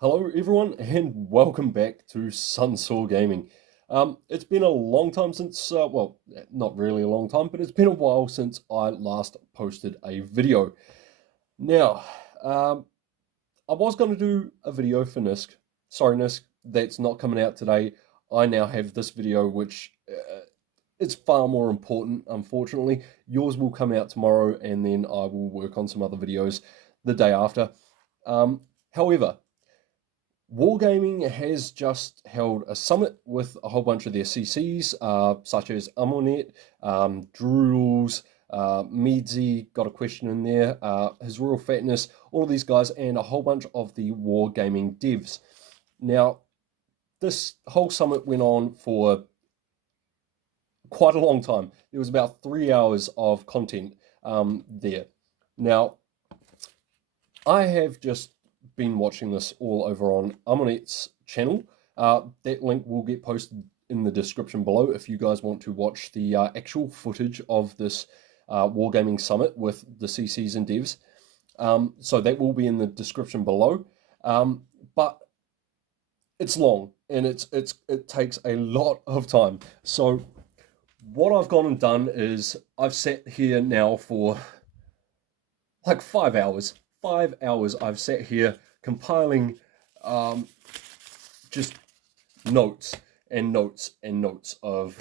Hello, everyone, and welcome back to WarGaming. It's been a long time since, well, not really a long time, but it's been a while since I last posted a video. Now, um, I was going to do a video for Nisk. Sorry, Nisk, that's not coming out today. I now have this video, which is far more important, unfortunately. Yours will come out tomorrow, and then I will work on some other videos the day after. However, WarGaming has just held a summit with a whole bunch of their CCs, such as Amuanets, Droodles, Meadsy, got a question in there, His Royal Fatness, all of these guys, and a whole bunch of the WarGaming devs. Now, this whole summit went on for quite a long time. There was about 3 hours of content there. Now, I have just been watching this all over on Amuanets' channel. That link will get posted in the description below if you guys want to watch the actual footage of this Wargaming Summit with the CCs and devs. So that will be in the description below. But it's long and it takes a lot of time. So what I've gone and done is I've sat here now for like 5 hours. 5 hours I've sat here compiling just notes and notes and notes of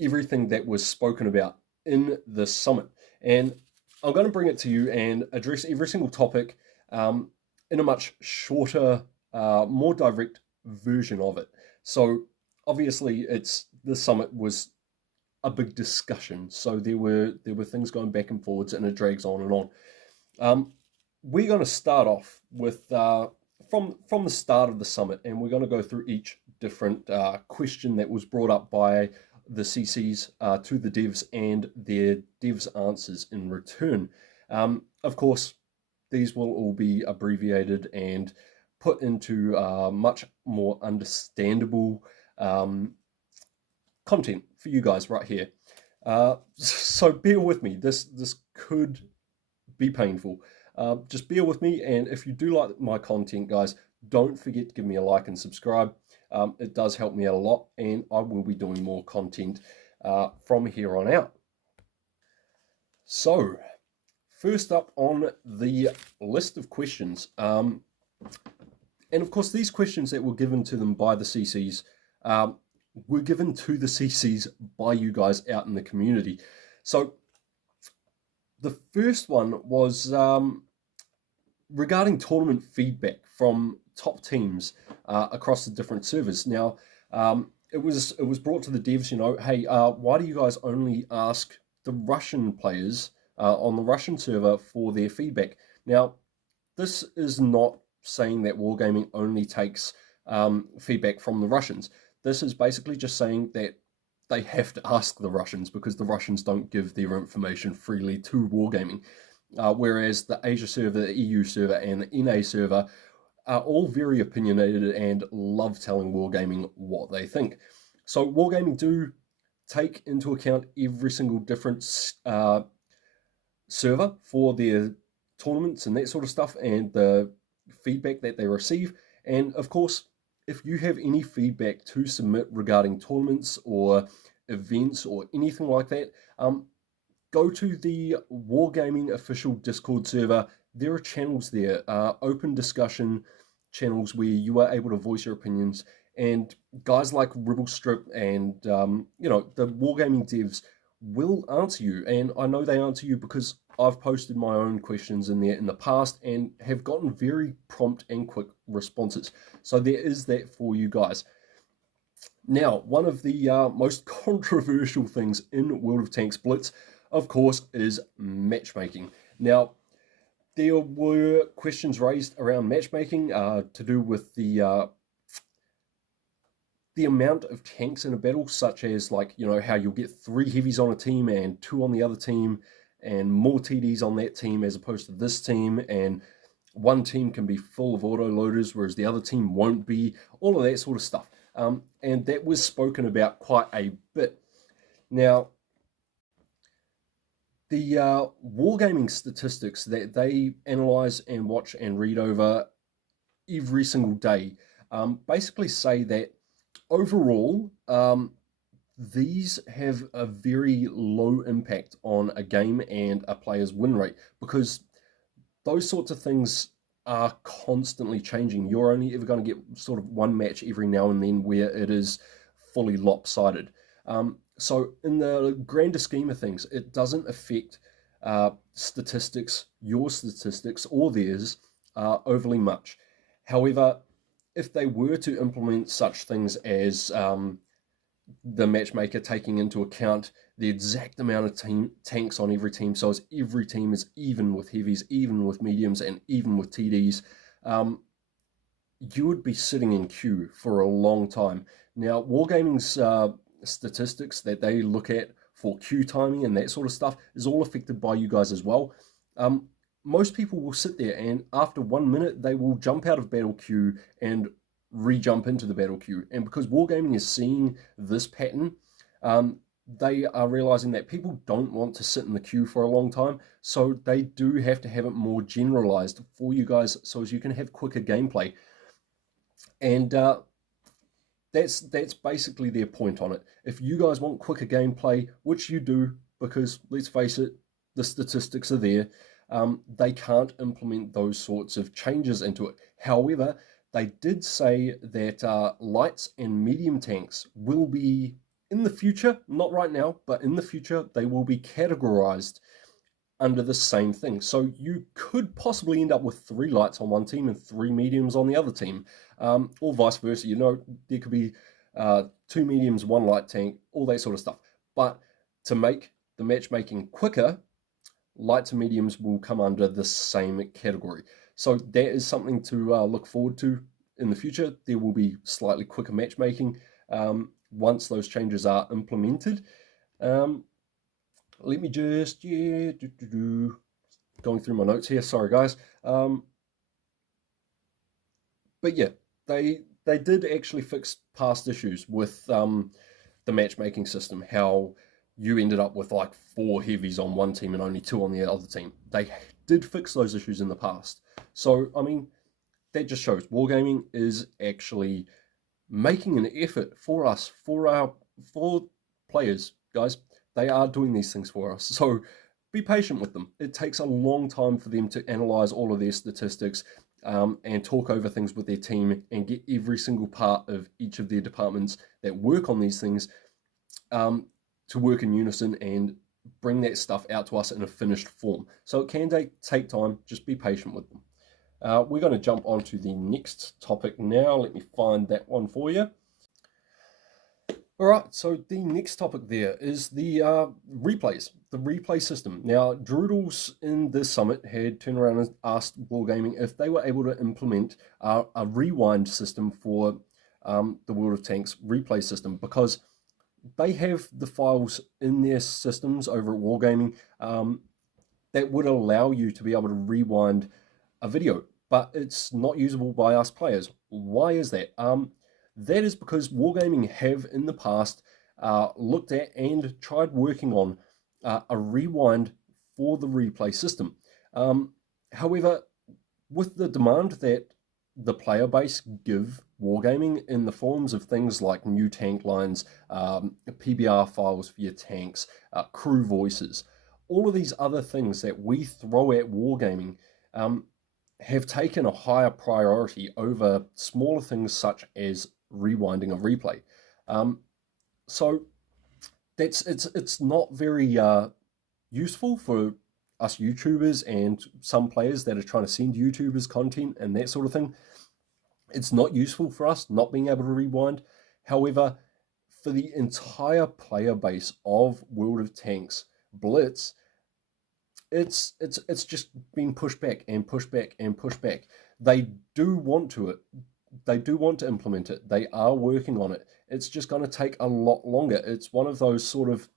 everything that was spoken about in this summit. And I'm going to bring it to you and address every single topic in a much shorter, more direct version of it. So obviously the summit was a big discussion. So there were things going back and forwards, and it drags on and on. We're going to start off with from the start of the summit, and we're going to go through each different question that was brought up by the CCs to the devs and their devs' answers in return. Of course, these will all be abbreviated and put into much more understandable content for you guys right here. So bear with me. This could be painful. Just bear with me, and if you do like my content, guys, don't forget to give me a like and subscribe. It does help me out a lot, and I will be doing more content from here on out. So, first up on the list of questions, and of course these questions that were given to them by the CCs were given to the CCs by you guys out in the community. So, the first one was regarding tournament feedback from top teams across the different servers. Now, it was brought to the devs, hey, why do you guys only ask the Russian players on the Russian server for their feedback? Now, this is not saying that WarGaming only takes feedback from the Russians. This is basically just saying that they have to ask the Russians because the Russians don't give their information freely to WarGaming. Whereas the Asia server, the EU server, and the NA server are all very opinionated and love telling WarGaming what they think. So WarGaming do take into account every single different server for their tournaments and that sort of stuff and the feedback that they receive. And of course, if you have any feedback to submit regarding tournaments or events or anything like that, go to the WarGaming official Discord server. There are channels there, open discussion channels where you are able to voice your opinions. And guys like Ribblestrip and the WarGaming devs will answer you. And I know they answer you because I've posted my own questions in there in the past and have gotten very prompt and quick responses. So there is that for you guys. Now, one of the most controversial things in World of Tanks Blitz, of course, is matchmaking. Now, there were questions raised around matchmaking to do with the amount of tanks in a battle, such as how you'll get 3 heavies on a team and 2 on the other team, and more TDs on that team as opposed to this team, and one team can be full of autoloaders, whereas the other team won't be, all of that sort of stuff. And that was spoken about quite a bit. Now, the WarGaming statistics that they analyze and watch and read over every single day basically say that overall, these have a very low impact on a game and a player's win rate, because those sorts of things are constantly changing. You're only ever going to get sort of one match every now and then where it is fully lopsided. So in the grander scheme of things, it doesn't affect statistics, your statistics or theirs, overly much. However, if they were to implement such things as the matchmaker taking into account the exact amount of tanks on every team, so as every team is even with heavies, even with mediums, and even with TDs, you would be sitting in queue for a long time. Now, Wargaming's statistics that they look at for queue timing and that sort of stuff is all affected by you guys as well. Most people will sit there and after 1 minute they will jump out of battle queue and re-jump into the battle queue. And because Wargaming is seeing this pattern, they are realizing that people don't want to sit in the queue for a long time, so they do have to have it more generalized for you guys so as you can have quicker gameplay. And that's basically their point on it. If you guys want quicker gameplay, which you do, because let's face it, the statistics are there, they can't implement those sorts of changes into it. However, they did say that lights and medium tanks will be, in the future, not right now, but in the future, they will be categorized under the same thing. So you could possibly end up with 3 lights on one team and 3 mediums on the other team, or vice versa. You know, there could be 2 mediums, 1 light tank, all that sort of stuff. But to make the matchmaking quicker, lights and mediums will come under the same category. So that is something to look forward to in the future. There will be slightly quicker matchmaking once those changes are implemented. Let me just, going through my notes here. Sorry, guys. But yeah, they did actually fix past issues with the matchmaking system. How you ended up with like 4 heavies on one team and only 2 on the other team. They did fix those issues in the past. So, I mean, that just shows Wargaming is actually making an effort for us, for players, guys. They are doing these things for us. So be patient with them. It takes a long time for them to analyze all of their statistics and talk over things with their team and get every single part of each of their departments that work on these things to work in unison and bring that stuff out to us in a finished form. So it can take time. Just be patient with them. We're going to jump on to the next topic now. Let me find that one for you. All right, so the next topic there is the replays, the replay system. Now, Droodles in this summit had turned around and asked Wargaming if they were able to implement a rewind system for the World of Tanks replay system, because they have the files in their systems over at Wargaming that would allow you to be able to rewind a video, but it's not usable by us players. Why is that? That is because Wargaming have in the past looked at and tried working on a rewind for the replay system. However, with the demand that the player base give Wargaming in the forms of things like new tank lines, PBR files for your tanks, crew voices, all of these other things that we throw at Wargaming have taken a higher priority over smaller things such as rewinding a replay. So it's not very useful for us YouTubers and some players that are trying to send YouTubers content and that sort of thing. It's not useful for us not being able to rewind. However, for the entire player base of World of Tanks Blitz, it's just being pushed back and pushed back and pushed back. They do want to implement it. They are working on it. It's just going to take a lot longer. It's one of those sort of,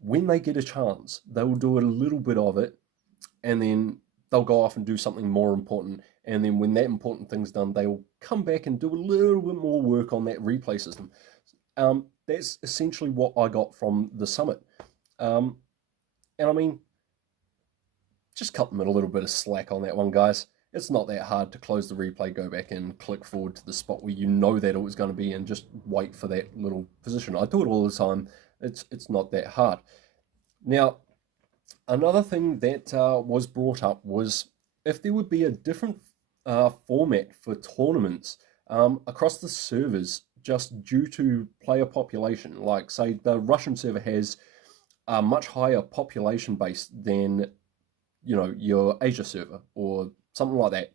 when they get a chance, they will do a little bit of it, and then they'll go off and do something more important. And then when that important thing's done, they will come back and do a little bit more work on that replay system. That's essentially what I got from the summit. And I mean, just cut them a little bit of slack on that one, guys. it's not that hard to close the replay, go back and click forward to the spot where you know that it was going to be and just wait for that little position. I do it all the time. It's not that hard. Now, another thing that was brought up was if there would be a different format for tournaments across the servers just due to player population. Like, say, the Russian server has a much higher population base than, you know, your Asia server or something like that.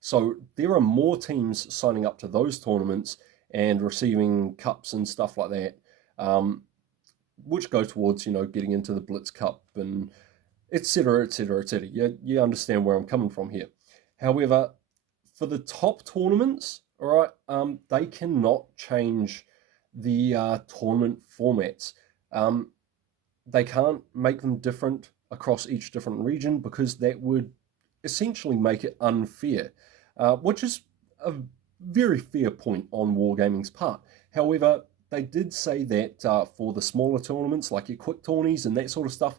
So there are more teams signing up to those tournaments and receiving cups and stuff like that, which go towards, you know, getting into the Blitz Cup and etc., etc., etc. You understand where I'm coming from here. However, for the top tournaments, all right, they cannot change the tournament formats. They can't make them different across each different region because that would essentially make it unfair, which is a very fair point on WarGaming's part. However, they did say that for the smaller tournaments, like your quick tourneys and that sort of stuff,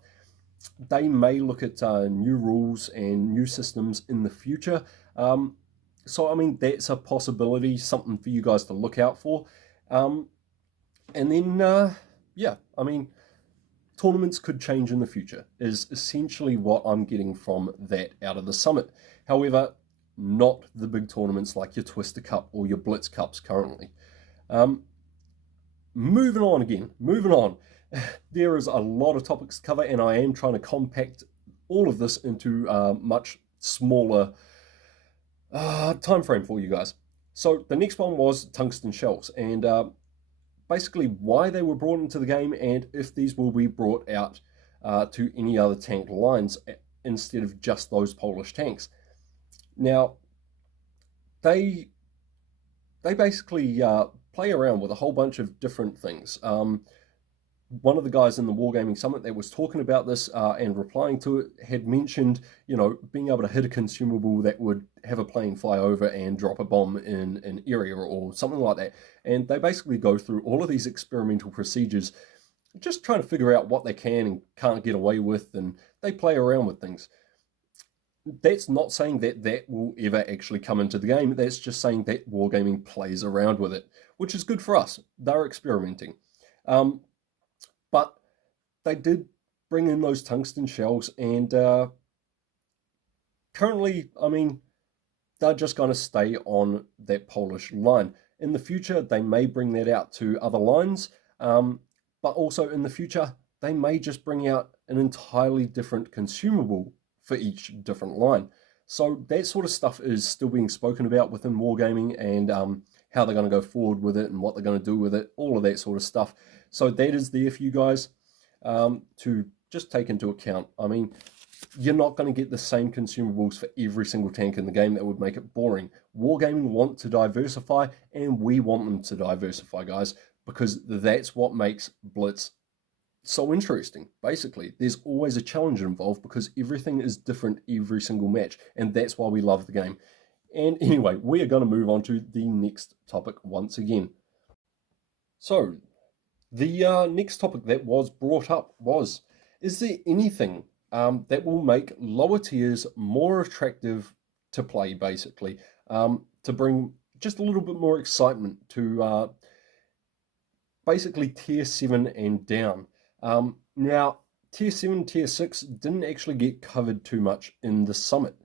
they may look at new rules and new systems in the future. So, I mean, that's a possibility, something for you guys to look out for. And then, yeah, I mean, tournaments could change in the future, is essentially what I'm getting from that out of the summit. However, not the big tournaments like your Twister Cup or your Blitz Cups currently. Moving on. There is a lot of topics to cover, and I am trying to compact all of this into a much smaller time frame for you guys. So the next one was tungsten shells, and basically why they were brought into the game and if these will be brought out to any other tank lines instead of just those Polish tanks. Now, they basically play around with a whole bunch of different things. One of the guys in the WarGaming Summit that was talking about this and replying to it had mentioned, you know, being able to hit a consumable that would have a plane fly over and drop a bomb in an area or something like that. And they basically go through all of these experimental procedures, just trying to figure out what they can and can't get away with, and they play around with things. That's not saying that that will ever actually come into the game. That's just saying that WarGaming plays around with it, which is good for us. They're experimenting. But they did bring in those tungsten shells, and currently, I mean, they're just going to stay on that Polish line. In the future, they may bring that out to other lines, but also in the future, they may just bring out an entirely different consumable for each different line. So that sort of stuff is still being spoken about within WarGaming, and how they're going to go forward with it and what they're going to do with it, all of that sort of stuff. So that is there for you guys to just take into account. I mean, you're not going to get the same consumables for every single tank in the game. That would make it boring. WarGaming want to diversify, and we want them to diversify, guys, because that's what makes Blitz so interesting. Basically, there's always a challenge involved because everything is different every single match, and that's why we love the game. And anyway, we are going to move on to the next topic once again. So, the next topic that was brought up was, is there anything that will make lower tiers more attractive to play, basically, to bring just a little bit more excitement to basically tier 7 and down. Now, tier 7, tier 6 didn't actually get covered too much in the summit.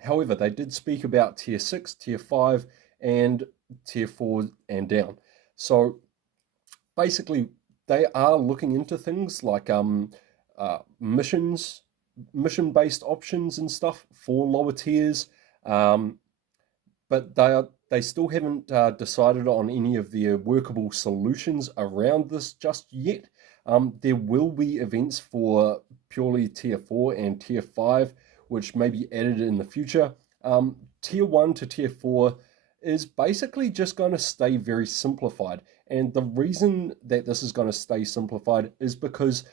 However, they did speak about tier 6, tier 5, and tier 4 and down. So basically, they are looking into things like mission-based options and stuff for lower tiers, but they still haven't decided on any of their workable solutions around this just yet. There will be events for purely tier 4 and tier 5, which may be added in the future. Tier 1 to tier 4 is basically just going to stay very simplified. And the reason that this is going to stay simplified is because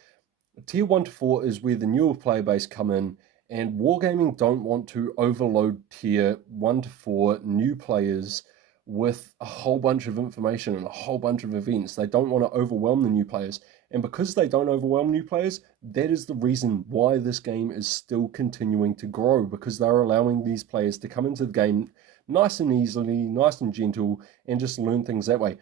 tier 1 to 4 is where the newer player base come in, and WarGaming don't want to overload tier 1 to 4 new players with a whole bunch of information and a whole bunch of events. They don't want to overwhelm the new players. And because they don't overwhelm new players, that is the reason why this game is still continuing to grow, because they're allowing these players to come into the game nice and easily, nice and gentle, and just learn things that way.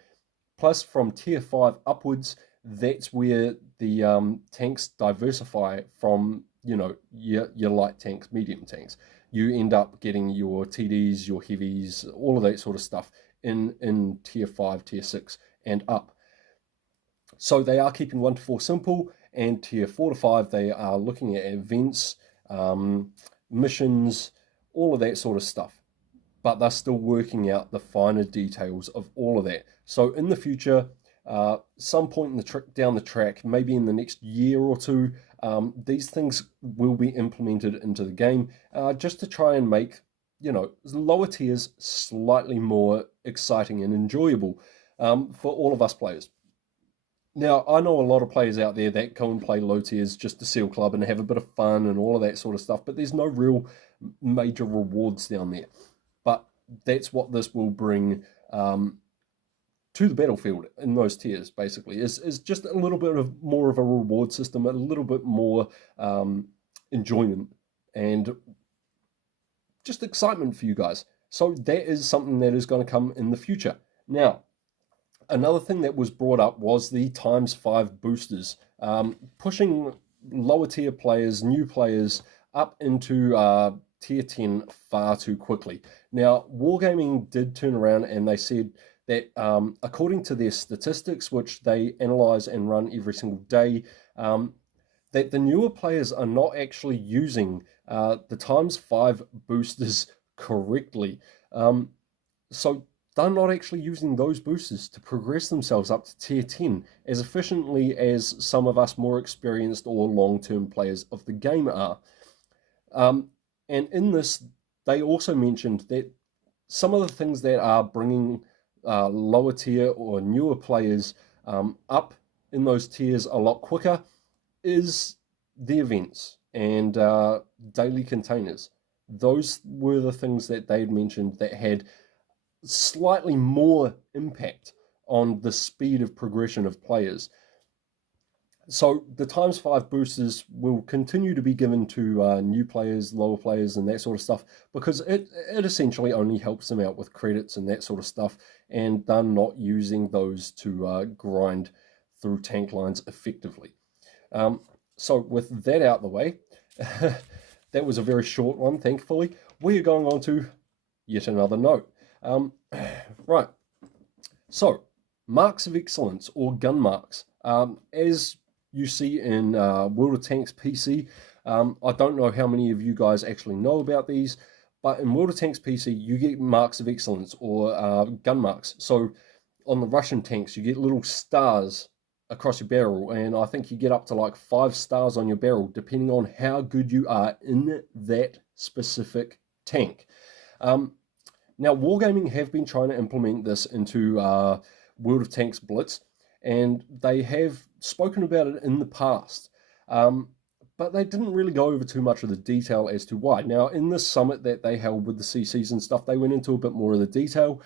Plus, from tier 5 upwards, that's where the tanks diversify from, your light tanks, medium tanks. You end up getting your TDs, your heavies, all of that sort of stuff in tier 5, tier 6, and up. So they are keeping 1 to 4 simple, and tier 4 to 5, they are looking at events, missions, all of that sort of stuff. But they're still working out the finer details of all of that. So in the future, some point in down the track, maybe in the next year or two, these things will be implemented into the game, just to try and make, lower tiers slightly more exciting and enjoyable for all of us players. Now, I know a lot of players out there that go and play low tiers just to seal club and have a bit of fun and all of that sort of stuff, but there's no real major rewards down there. But that's what this will bring to the battlefield in those tiers, basically, is just a little bit of more of a reward system, a little bit more enjoyment and just excitement for you guys. So that is something that is going to come in the future. Now, another thing that was brought up was the ×5 boosters, pushing lower tier players, new players, up into tier 10 far too quickly. Now, WarGaming did turn around and they said that according to their statistics, which they analyze and run every single day, that the newer players are not actually using the ×5 boosters correctly. So they're not actually using those boosters to progress themselves up to tier 10 as efficiently as some of us more experienced or long-term players of the game are. And in this, they also mentioned that some of the things that are bringing lower tier or newer players up in those tiers a lot quicker is the events and daily containers. Those were the things that they had mentioned that had slightly more impact on the speed of progression of players. So the ×5 boosters will continue to be given to new players, lower players, and that sort of stuff, because it essentially only helps them out with credits and that sort of stuff, and they're not using those to grind through tank lines effectively. So with that out the way, that was a very short one, thankfully. We are going on to yet another note. Right, so marks of excellence or gun marks. As you see in World of Tanks PC, I don't know how many of you guys actually know about these, but in World of Tanks PC, you get marks of excellence or gun marks. So on the Russian tanks, you get little stars across your barrel, and I think you get up to like 5 stars on your barrel, depending on how good you are in that specific tank. Now, WarGaming have been trying to implement this into World of Tanks Blitz, and they have spoken about it in the past, but they didn't really go over too much of the detail as to why. Now, in this summit that they held with the CCs and stuff, they went into a bit more of the detail.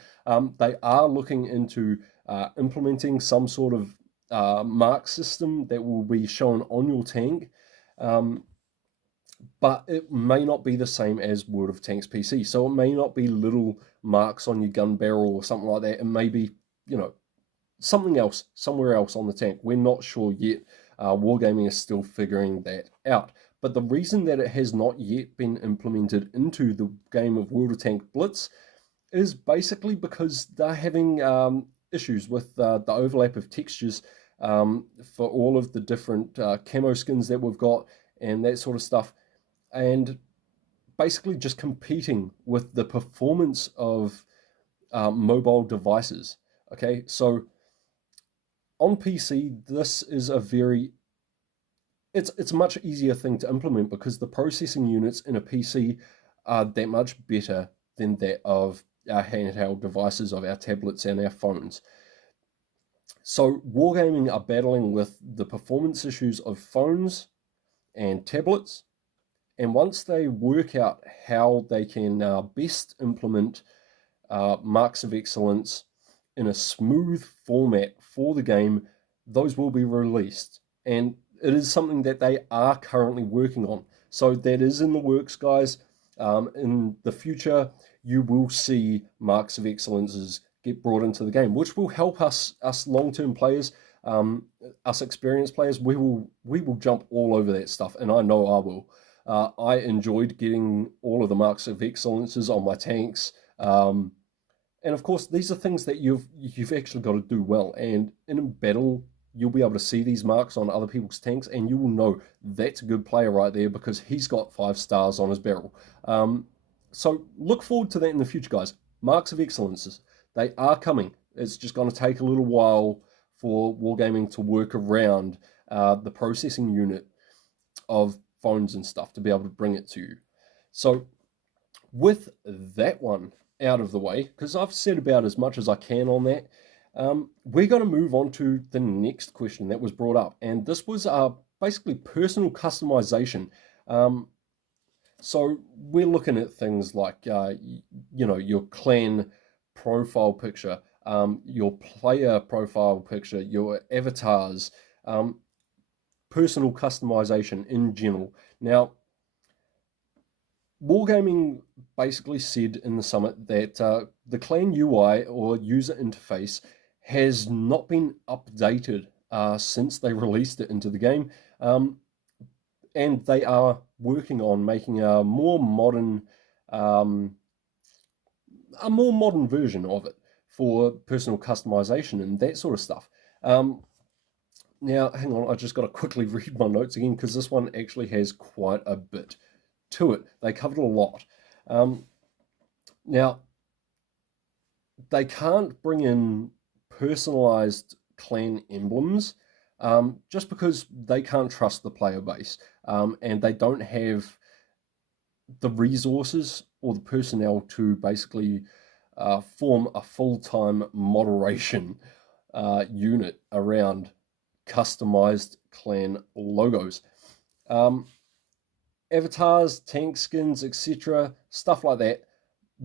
They are looking into implementing some sort of mark system that will be shown on your tank, but it may not be the same as World of Tanks PC. So it may not be little marks on your gun barrel or something like that. It may be, something else, somewhere else on the tank. We're not sure yet. WarGaming is still figuring that out. But the reason that it has not yet been implemented into the game of World of Tanks Blitz is basically because they're having issues with the overlap of textures for all of the different camo skins that we've got and that sort of stuff, and basically just competing with the performance of mobile devices. Okay, so on PC, this is it's a much easier thing to implement because the processing units in a PC are that much better than that of our handheld devices, of our tablets and our phones. So WarGaming are battling with the performance issues of phones and tablets, and once they work out how they can best implement marks of excellence in a smooth format for the game, those will be released. and it is something that they are currently working on. So that is in the works, guys. In the future, you will see marks of excellences get brought into the game, which will help us long-term players, us experienced players. We will jump all over that stuff, and I know I will. I enjoyed getting all of the marks of excellences on my tanks. And of course, these are things that you've actually got to do well. And in a battle, you'll be able to see these marks on other people's tanks, and you will know that's a good player right there because he's got 5 stars on his barrel. So look forward to that in the future, guys. Marks of excellences, they are coming. It's just going to take a little while for WarGaming to work around the processing unit of phones and stuff to be able to bring it to you. So with that one out of the way, because I've said about as much as I can on that, we're going to move on to the next question that was brought up. And this was basically personal customization. So we're looking at things like, your clan profile picture, your player profile picture, your avatars, personal customization in general. Now, WarGaming basically said in the summit that the clan UI or user interface has not been updated since they released it into the game, and they are working on making a more modern version of it for personal customization and that sort of stuff. Now, hang on, I just got to quickly read my notes again because this one actually has quite a bit to it. They covered a lot. Now, they can't bring in personalized clan emblems just because they can't trust the player base, and they don't have the resources or the personnel to basically form a full-time moderation unit around customized clan logos. Avatars, tank skins, etc., stuff like that.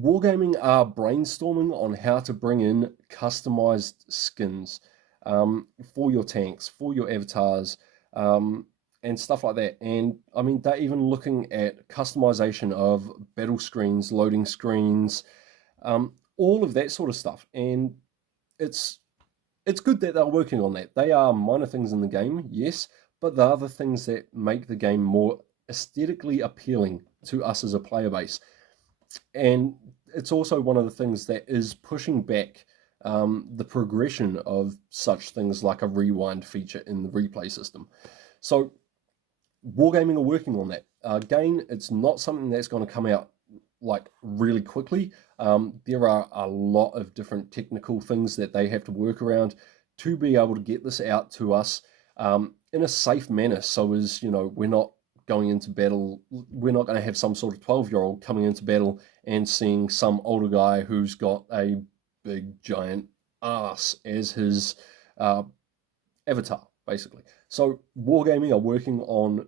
WarGaming are brainstorming on how to bring in customized skins for your tanks, for your avatars, and stuff like that. And I mean, they're even looking at customization of battle screens, loading screens, all of that sort of stuff. And it's good that they're working on that. They are minor things in the game, yes, but they are the things that make the game more aesthetically appealing to us as a player base. And it's also one of the things that is pushing back the progression of such things like a rewind feature in the replay system. So WarGaming are working on that. Again, it's not something that's going to come out like really quickly. There are a lot of different technical things that they have to work around to be able to get this out to us in a safe manner, so as we're not going into battle, we're not going to have some sort of 12-year-old coming into battle and seeing some older guy who's got a big giant ass as his avatar, basically. So WarGaming are working on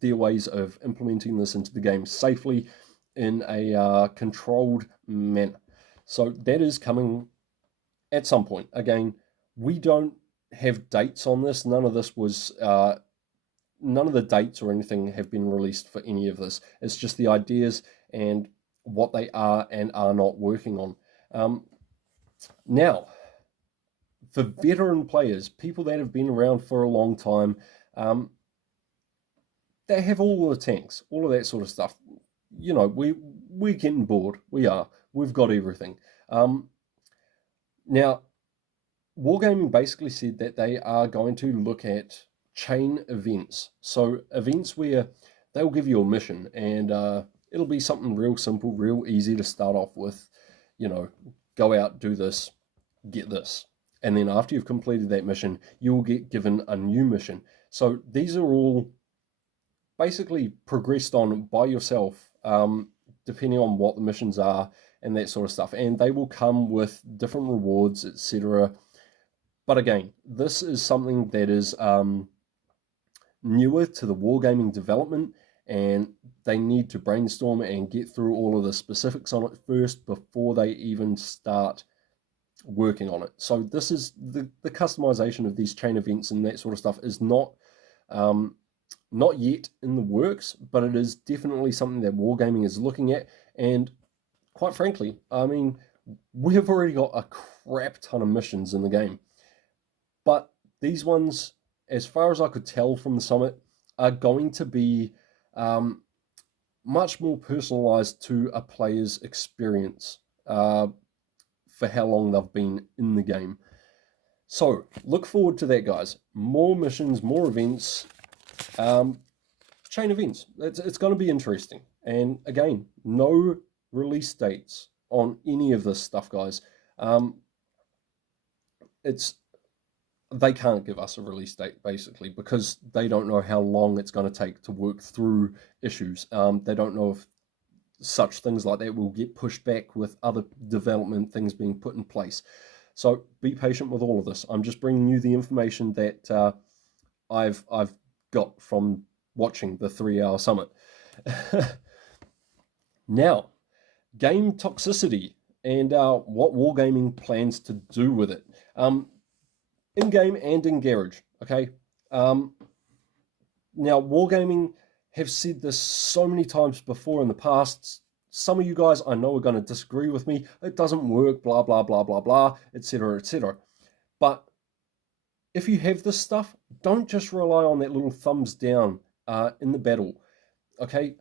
their ways of implementing this into the game safely in a controlled manner. So that is coming at some point. Again, we don't have dates on this. None of this was none of the dates or anything have been released for any of this. It's just the ideas and what they are and are not working on. Now, for veteran players, people that have been around for a long time, they have all the tanks, all of that sort of stuff. We're getting bored. We are. We've got everything. Now, WarGaming basically said that they are going to look at chain events. So events where they'll give you a mission and it'll be something real simple, real easy to start off with. Go out, do this, get this. And then after you've completed that mission, you will get given a new mission. So these are all basically progressed on by yourself, depending on what the missions are and that sort of stuff. And they will come with different rewards, etc. But again, this is something that is newer to the WarGaming development, and they need to brainstorm and get through all of the specifics on it first before they even start working on it. So this is the customization of these chain events and that sort of stuff is not Not yet in the works, but it is definitely something that WarGaming is looking at. And quite frankly, I mean, we have already got a crap ton of missions in the game. But these ones, as far as I could tell from the summit, are going to be much more personalized to a player's experience for how long they've been in the game. So look forward to that, guys. More missions, more events, chain events. It's going to be interesting. And again, no release dates on any of this stuff, guys. They can't give us a release date basically because they don't know how long it's going to take to work through issues. They don't know if such things like that will get pushed back with other development things being put in place. So be patient with all of this. I'm just bringing you the information that I've got from watching the 3-hour summit. Now, game Toxicity and what WarGaming plans to do with it. In-game and in garage, okay? Now, WarGaming have said this so many times before in the past. Some of you guys I know are going to disagree with me. It doesn't work, blah, blah, blah, blah, blah, etc., etc. But if you have this stuff, don't just rely on that little thumbs down in the battle, okay?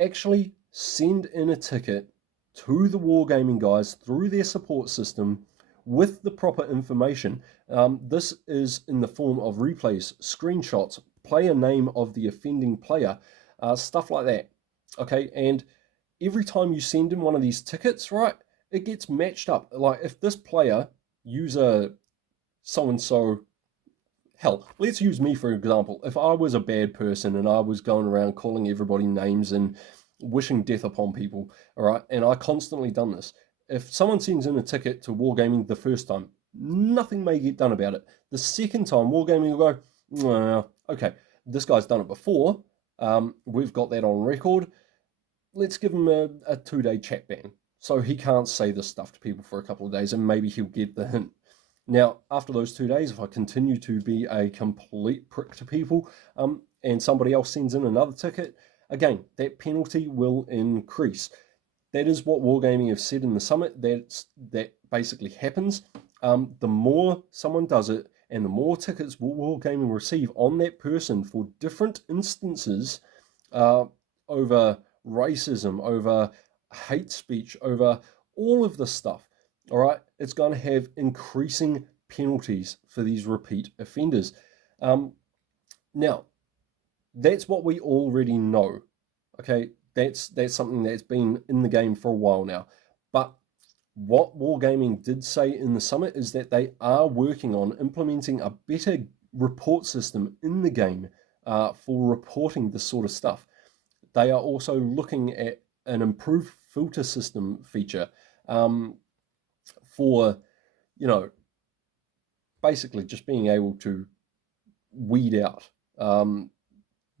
Actually send in a ticket to the WarGaming guys through their support system with the proper information. This is in the form of replays, screenshots, player name of the offending player, stuff like that. Okay, and every time you send in one of these tickets, right, it gets matched up. Like if this player, user so-and-so, hell, let's use me for example. If I was a bad person and I was going around calling everybody names and wishing death upon people, all right, and I constantly done this, if someone sends in a ticket to WarGaming the first time, nothing may get done about it. The second time, WarGaming will go, okay, this guy's done it before. We've got that on record. Let's give him a 2-day chat ban. So he can't say this stuff to people for a couple of days and maybe he'll get the hint. Now, after those 2 days, if I continue to be a complete prick to people and somebody else sends in another ticket, again, that penalty will increase. That is what WarGaming have said in the summit. That basically happens. The more someone does it, and the more tickets will WarGaming receive on that person for different instances over racism, over hate speech, over all of this stuff. All right, it's going to have increasing penalties for these repeat offenders. Now, that's what we already know. Okay, that's something that's been in the game for a while now. But what WarGaming did say in the summit is that they are working on implementing a better report system in the game for reporting this sort of stuff. They are also looking at an improved filter system feature for, basically just being able to weed out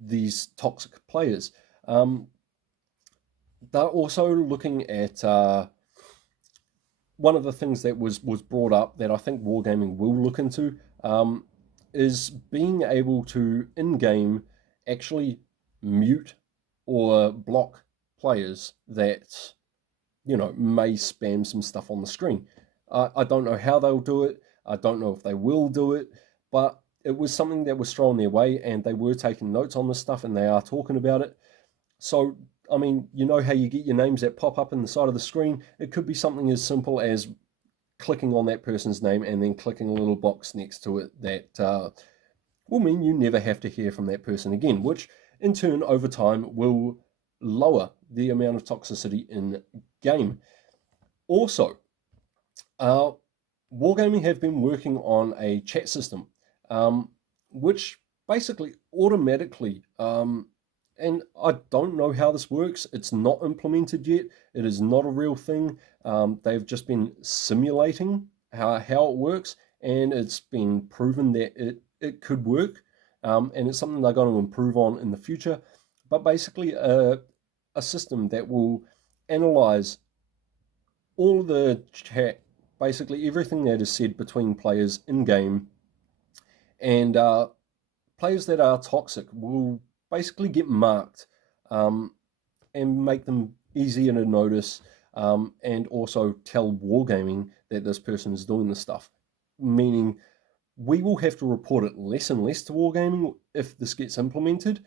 these toxic players. They're also looking at one of the things that was brought up that I think WarGaming will look into is being able to in-game actually mute or block players that may spam some stuff on the screen. I don't know how they'll do it. I don't know if they will do it, but it was something that was thrown their way and they were taking notes on this stuff and they are talking about it. So, I mean, you know how you get your names that pop up in the side of the screen? It could be something as simple as clicking on that person's name and then clicking a little box next to it that will mean you never have to hear from that person again, which in turn over time will lower the amount of toxicity in game. Also, WarGaming have been working on a chat system, which basically automatically, and I don't know how this works. It's not implemented yet. It is not a real thing. They've just been simulating how it works, and it's been proven that it could work, and it's something they're going to improve on in the future. But basically, a system that will analyze all the chat, basically everything that is said between players in game, and players that are toxic will basically get marked, and make them easier to notice, and also tell Wargaming that this person is doing this stuff. Meaning, we will have to report it less and less to Wargaming if this gets implemented,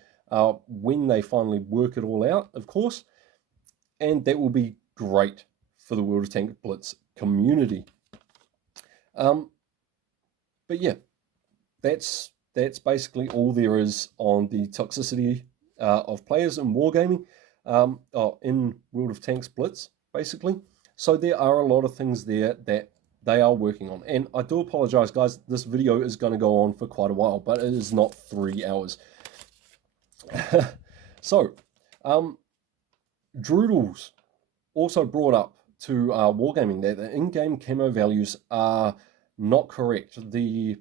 when they finally work it all out, of course. And that will be great for the World of Tanks Blitz community. But yeah, that's basically all there is on the toxicity of players in Wargaming, in World of Tanks Blitz, basically. So there are a lot of things there that they are working on. And I do apologize, guys, this video is going to go on for quite a while, but it is not 3 hours. So, Droodles also brought up to Wargaming that the in-game camo values are not correct. The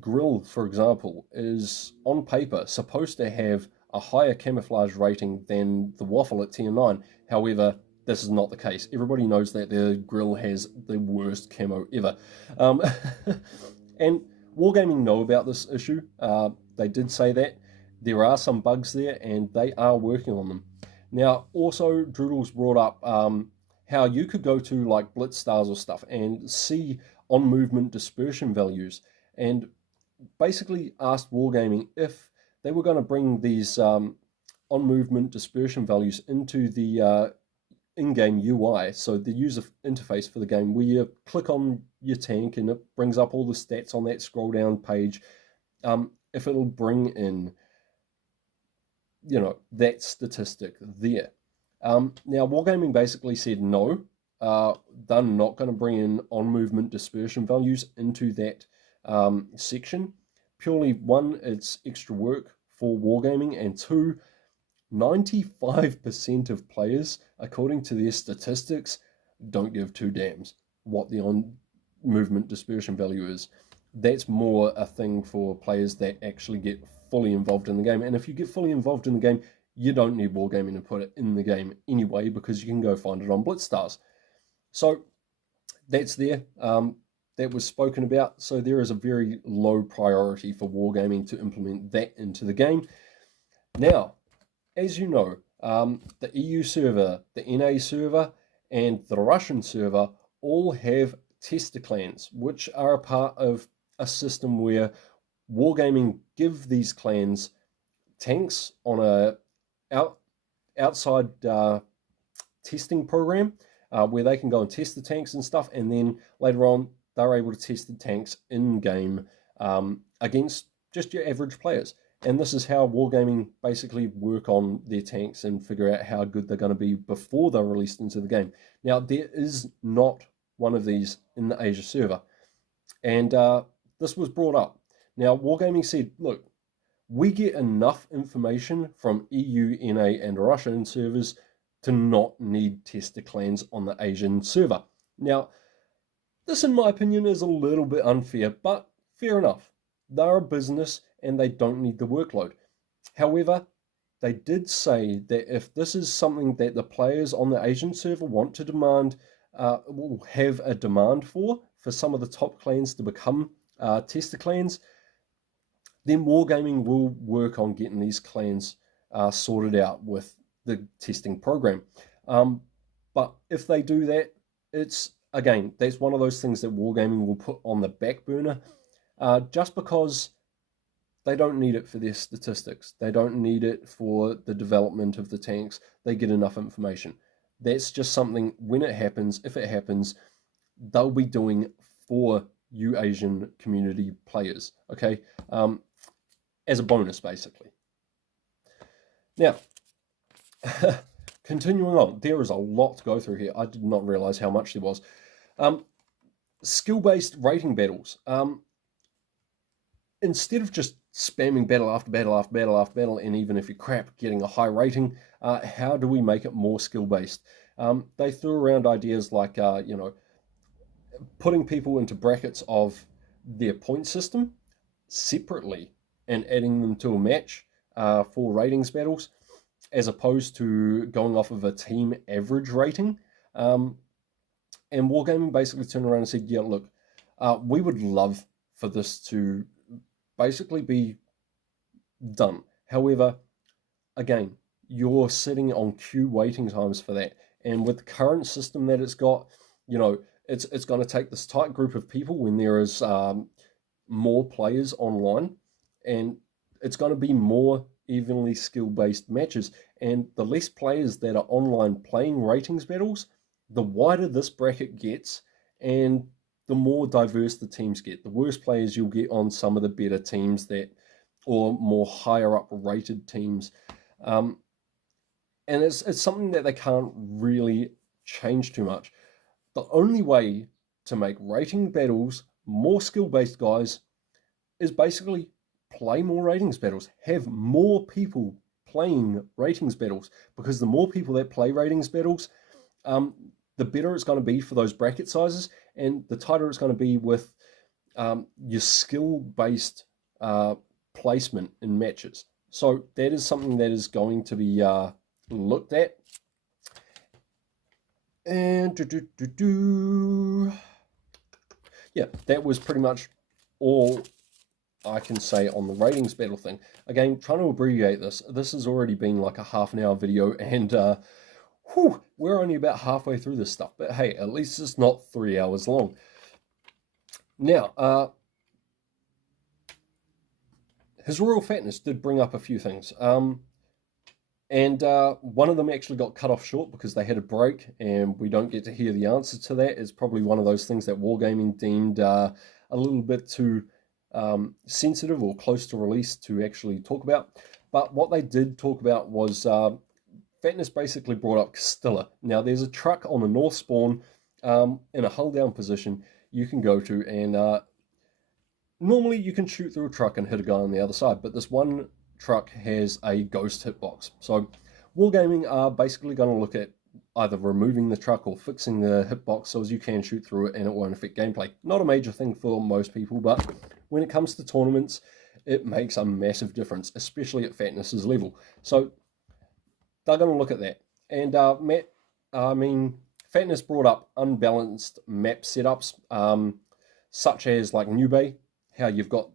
grill, for example, is on paper supposed to have a higher camouflage rating than the waffle at tier 9. However, this is not the case. Everybody knows that the grill has the worst camo ever. And Wargaming know about this issue. They did say that. There are some bugs there, and they are working on them. Now, also, Droodles brought up how you could go to like Blitz Stars or stuff and see on-movement dispersion values, and basically asked Wargaming if they were going to bring these on-movement dispersion values into the in-game UI, so the user interface for the game, where you click on your tank and it brings up all the stats on that scroll down page, if it'll bring in, you know, that statistic there. Now, Wargaming basically said no, they're not going to bring in on-movement dispersion values into that section. Purely, one, it's extra work for Wargaming, and two, 95% of players, according to their statistics, don't give two damns what the on-movement dispersion value is. That's more a thing for players that actually get fully involved in the game. And if you get fully involved in the game, you don't need Wargaming to put it in the game anyway, because you can go find it on Blitz Stars. So that's there. That was spoken about. So there is a very low priority for Wargaming to implement that into the game. Now, as you know, the EU server, the NA server, and the Russian server all have tester clans, which are a part of a system where Wargaming give these clans tanks on a outside testing program, where they can go and test the tanks and stuff, and then later on they're able to test the tanks in game against just your average players. And this is how Wargaming basically work on their tanks and figure out how good they're going to be before they're released into the game. Now, there is not one of these in the Asia server, and this was brought up. Now, Wargaming said, look, we get enough information from EU, NA, and Russian servers to not need tester clans on the Asian server. Now, this, in my opinion, is a little bit unfair, but fair enough. They're a business and they don't need the workload. However, they did say that if this is something that the players on the Asian server want to demand, will have a demand for some of the top clans to become tester clans, then Wargaming will work on getting these clans sorted out with the testing program. But if they do that, it's, again, that's one of those things that Wargaming will put on the back burner, just because they don't need it for their statistics. They don't need it for the development of the tanks. They get enough information. That's just something, when it happens, if it happens, they'll be doing for you Asian community players, okay? As a bonus, basically. Now, continuing on, there is a lot to go through here. I did not realize how much there was. Skill-based rating battles. Instead of just spamming battle after battle after battle after battle, and even if you're crap, getting a high rating, how do we make it more skill-based? They threw around ideas like, you know, putting people into brackets of their point system separately and adding them to a match for ratings battles, as opposed to going off of a team average rating. And Wargaming basically turned around and said, yeah, look, we would love for this to basically be done. However, again, you're sitting on queue waiting times for that. And with the current system that it's got, it's going to take this tight group of people when there is more players online, and it's going to be more evenly skill-based matches. And the less players that are online playing ratings battles, the wider this bracket gets, and the more diverse the teams get. The worse players you'll get on some of the better teams or more higher up rated teams. Um, and it's something that they can't really change too much. The only way to make rating battles more skill-based, guys, is basically play more ratings battles. Have more people playing ratings battles, because the more people that play ratings battles, the better it's going to be for those bracket sizes, and the tighter it's going to be with your skill-based placement in matches. So that is something that is going to be looked at. And yeah, that was pretty much all I can say on the ratings battle thing. Again, trying to abbreviate this. This has already been like a half-an-hour video, and we're only about halfway through this stuff. But hey, at least it's not 3 hours long. Now, His Royal Fatness did bring up a few things. And one of them actually got cut off short because they had a break, and we don't get to hear the answer to that. It's probably one of those things that WarGaming deemed a little bit too sensitive or close to release to actually talk about. But what they did talk about was Fatness basically brought up Castilla. Now, there's a truck on the north spawn in a hull down position you can go to, and normally you can shoot through a truck and hit a guy on the other side, but this one truck has a ghost hitbox. So WarGaming are basically going to look at either removing the truck or fixing the hitbox so as you can shoot through it and it won't affect gameplay. Not a major thing for most people, but when it comes to tournaments, it makes a massive difference, especially at Fatness's level. So they're going to look at that. And Fatness brought up unbalanced map setups, such as like New Bay, how you've got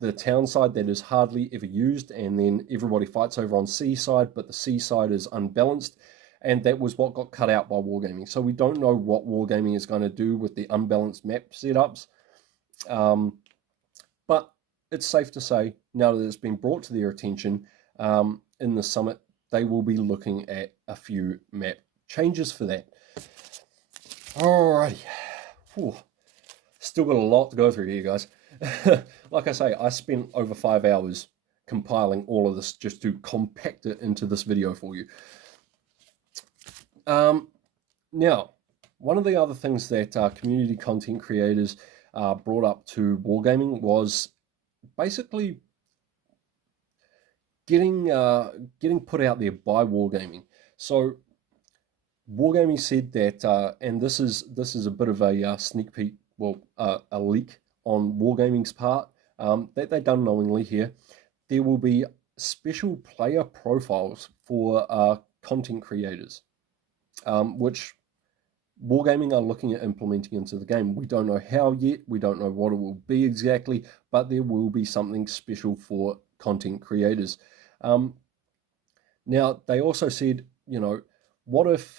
the town side that is hardly ever used, and then everybody fights over on seaside, but the seaside is unbalanced, and that was what got cut out by WarGaming. So we don't know what WarGaming is going to do with the unbalanced map setups, but it's safe to say, now that it's been brought to their attention in the summit, they will be looking at a few map changes for that. Alrighty. Whew. Still got a lot to go through here, guys. Like I say, I spent over 5 hours compiling all of this just to compact it into this video for you. Now, one of the other things that community content creators brought up to WarGaming was basically getting put out there by WarGaming. So WarGaming said that, and this is a bit of a sneak peek, well, a leak on WarGaming's part that they've done knowingly here. There will be special player profiles for content creators, which WarGaming are looking at implementing into the game. We don't know how yet, we don't know what it will be exactly, but there will be something special for content creators. Now, they also said, what if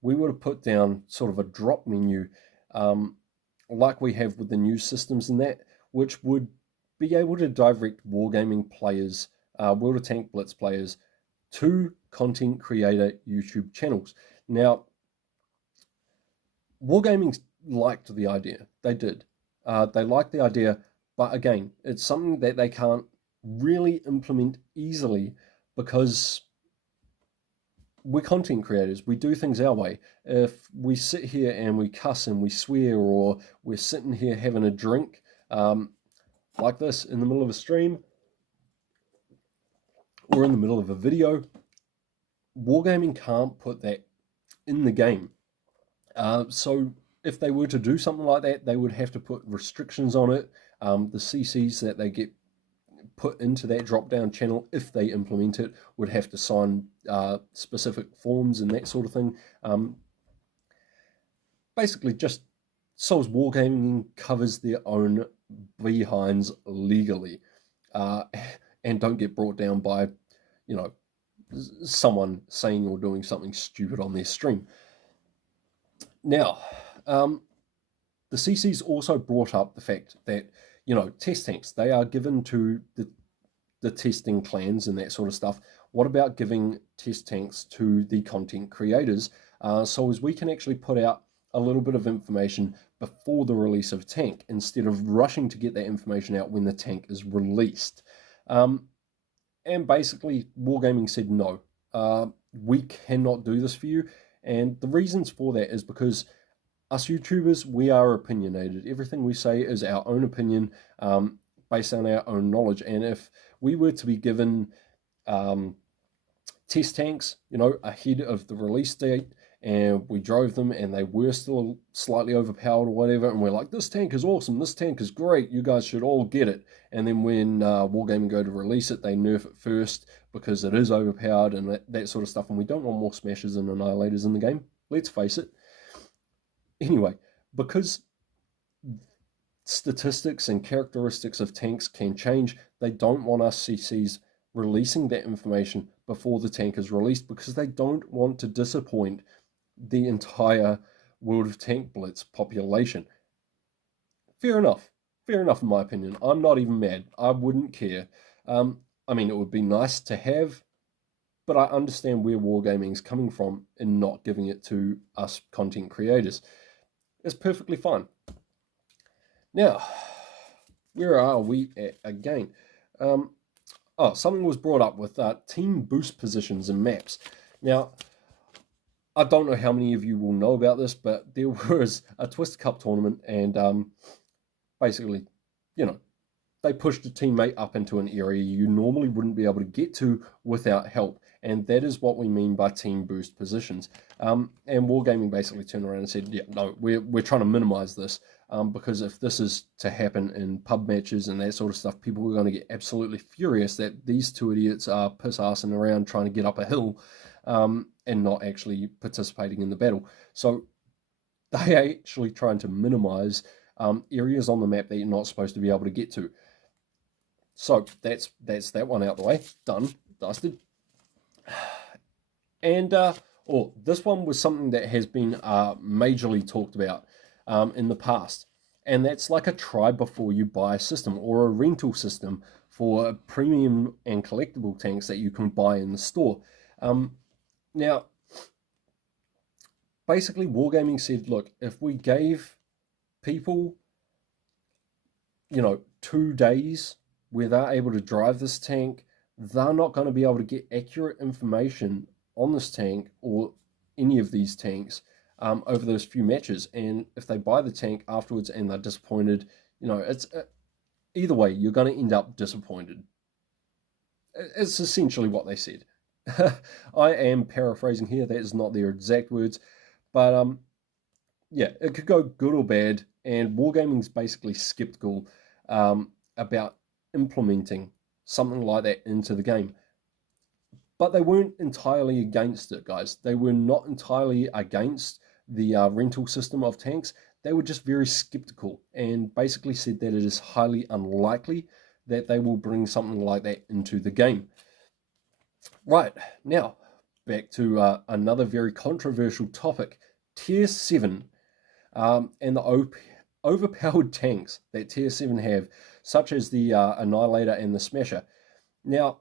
we were to put down sort of a drop menu like we have with the new systems and that, which would be able to direct WarGaming players, World of Tank Blitz players, to content creator YouTube channels. Now, WarGaming liked the idea. They did. They liked the idea, but again, it's something that they can't really implement easily because we're content creators. We do things our way. If we sit here and we cuss and we swear, or we're sitting here having a drink like this in the middle of a stream or in the middle of a video, WarGaming can't put that in the game. So if they were to do something like that, they would have to put restrictions on it. The CCs that they get put into that drop-down channel, if they implement it, would have to sign specific forms and that sort of thing. Basically, just so as WarGaming covers their own behinds legally. and don't get brought down by, you know, someone saying or doing something stupid on their stream. Now, the CC's also brought up the fact that, test tanks, they are given to the testing clans and that sort of stuff. What about giving test tanks to the content creators, so as we can actually put out a little bit of information before the release of a tank, instead of rushing to get that information out when the tank is released? And basically, WarGaming said no, we cannot do this for you. And the reasons for that is because us YouTubers, we are opinionated. Everything we say is our own opinion, based on our own knowledge. And if we were to be given test tanks, ahead of the release date, and we drove them and they were still slightly overpowered or whatever, and we're like, this tank is awesome, this tank is great, you guys should all get it. And then when WarGaming go to release it, they nerf it first because it is overpowered and that sort of stuff, and we don't want more Smashers and Annihilators in the game, let's face it. Anyway, because statistics and characteristics of tanks can change, they don't want us CCs releasing that information before the tank is released, because they don't want to disappoint the entire World of Tank Blitz population. Fair enough in my opinion. I'm not even mad. I wouldn't care. I mean, it would be nice to have, but I understand where WarGaming is coming from in not giving it to us content creators. It's perfectly fine. Now, where are we at again? Something was brought up with team boost positions and maps. Now, I don't know how many of you will know about this, but there was a Twister Cup tournament, and basically, they pushed a teammate up into an area you normally wouldn't be able to get to without help. And that is what we mean by team boost positions. And WarGaming basically turned around and said, yeah, no, we're trying to minimize this, because if this is to happen in pub matches and that sort of stuff, people are going to get absolutely furious that these two idiots are piss-assing around trying to get up a hill, and not actually participating in the battle. So they are actually trying to minimize areas on the map that you're not supposed to be able to get to. So that's that one out the way. Done, dusted. And this one was something that has been majorly talked about in the past, and that's like a try before you buy system, or a rental system for premium and collectible tanks that you can buy in the store. Now, basically, WarGaming said, look, if we gave people, 2 days where they're able to drive this tank, they're not going to be able to get accurate information on this tank or any of these tanks over those few matches. And if they buy the tank afterwards and they're disappointed, it's either way, you're going to end up disappointed. It's essentially what they said. I am paraphrasing here. That is not their exact words, but yeah, it could go good or bad. And WarGaming's basically skeptical about implementing something like that into the game. But they weren't entirely against it, guys. They were not entirely against the rental system of tanks. They were just very skeptical and basically said that it is highly unlikely that they will bring something like that into the game. Right, now, back to another very controversial topic, Tier 7, and the overpowered tanks that Tier 7 have, such as the Annihilator and the Smasher. Now,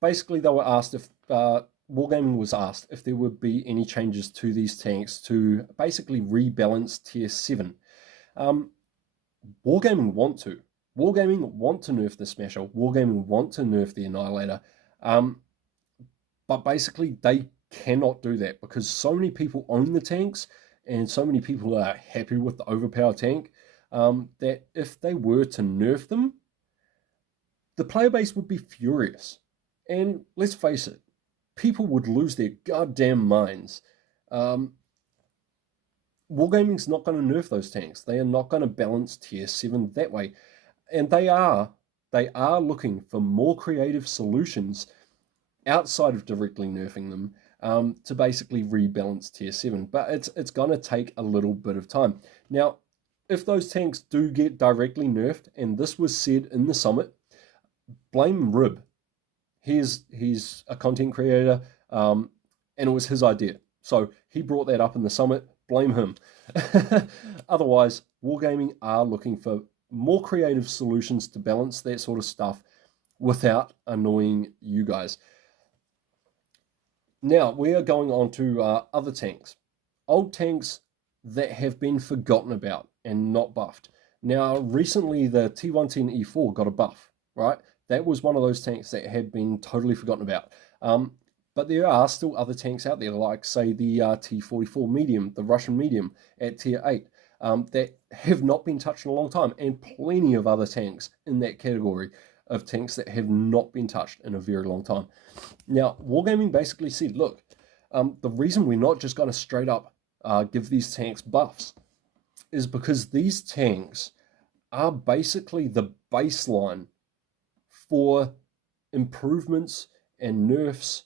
basically they were asked if, WarGaming was asked if there would be any changes to these tanks to basically rebalance Tier 7. WarGaming want to. WarGaming want to nerf the Smasher. WarGaming want to nerf the Annihilator. But basically they cannot do that because so many people own the tanks and so many people are happy with the overpowered tank, that if they were to nerf them, the player base would be furious. And let's face it, people would lose their goddamn minds. WarGaming's not going to nerf those tanks. They are not going to balance Tier 7 that way. And they are looking for more creative solutions outside of directly nerfing them, to basically rebalance Tier 7. But it's going to take a little bit of time. Now, if those tanks do get directly nerfed, and this was said in the summit, blame Rib. He's a content creator, and it was his idea. So he brought that up in the summit. Blame him. Otherwise, Wargaming are looking for more creative solutions to balance that sort of stuff without annoying you guys. Now, we are going on to other tanks. Old tanks that have been forgotten about and not buffed. Now, recently the T110E4 got a buff, right? That was one of those tanks that had been totally forgotten about. But there are still other tanks out there, like, say, the T44 medium, the Russian medium at tier 8, that have not been touched in a long time, and plenty of other tanks in that category of tanks that have not been touched in a very long time. Now, Wargaming basically said, look, the reason we're not just going to straight up give these tanks buffs is because these tanks are basically the baseline for improvements and nerfs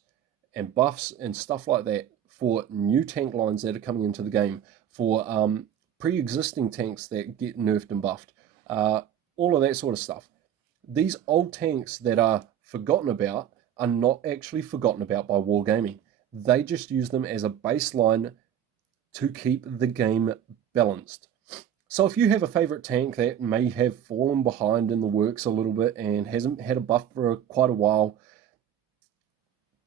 and buffs and stuff like that for new tank lines that are coming into the game, for pre-existing tanks that get nerfed and buffed, all of that sort of stuff. These old tanks that are forgotten about are not actually forgotten about by Wargaming. They just use them as a baseline to keep the game balanced. So if you have a favorite tank that may have fallen behind in the works a little bit and hasn't had a buff for quite a while,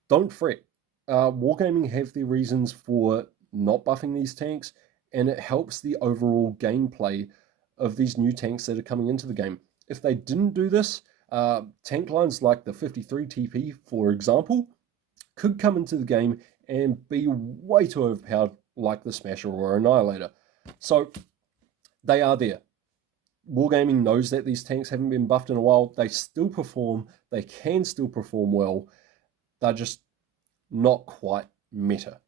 don't fret. Wargaming have their reasons for not buffing these tanks, and it helps the overall gameplay of these new tanks that are coming into the game. If they didn't do this, tank lines like the 53 TP, for example, could come into the game and be way too overpowered, like the Smasher or Annihilator. So they are there. Wargaming knows that these tanks haven't been buffed in a while. They still perform. They can still perform well. They're just not quite meta.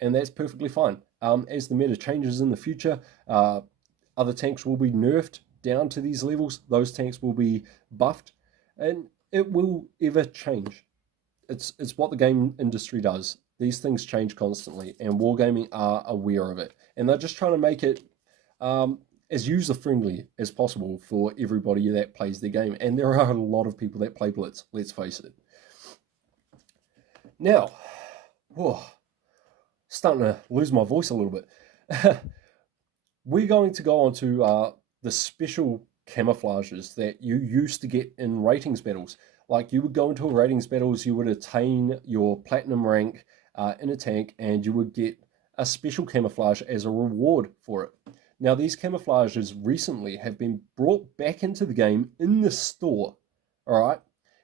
And that's perfectly fine. As the meta changes in the future, other tanks will be nerfed down to these levels. Those tanks will be buffed, and it will ever change. It's what the game industry does. These things change constantly, and Wargaming are aware of it. And they're just trying to make it as user-friendly as possible for everybody that plays the game. And there are a lot of people that play Blitz, let's face it. Now, starting to lose my voice a little bit. We're going to go on to the special camouflages that you used to get in ratings battles. Like, you would go into a ratings battles, you would attain your platinum rank in a tank, and you would get a special camouflage as a reward for it. Now, these camouflages recently have been brought back into the game in the store, all right?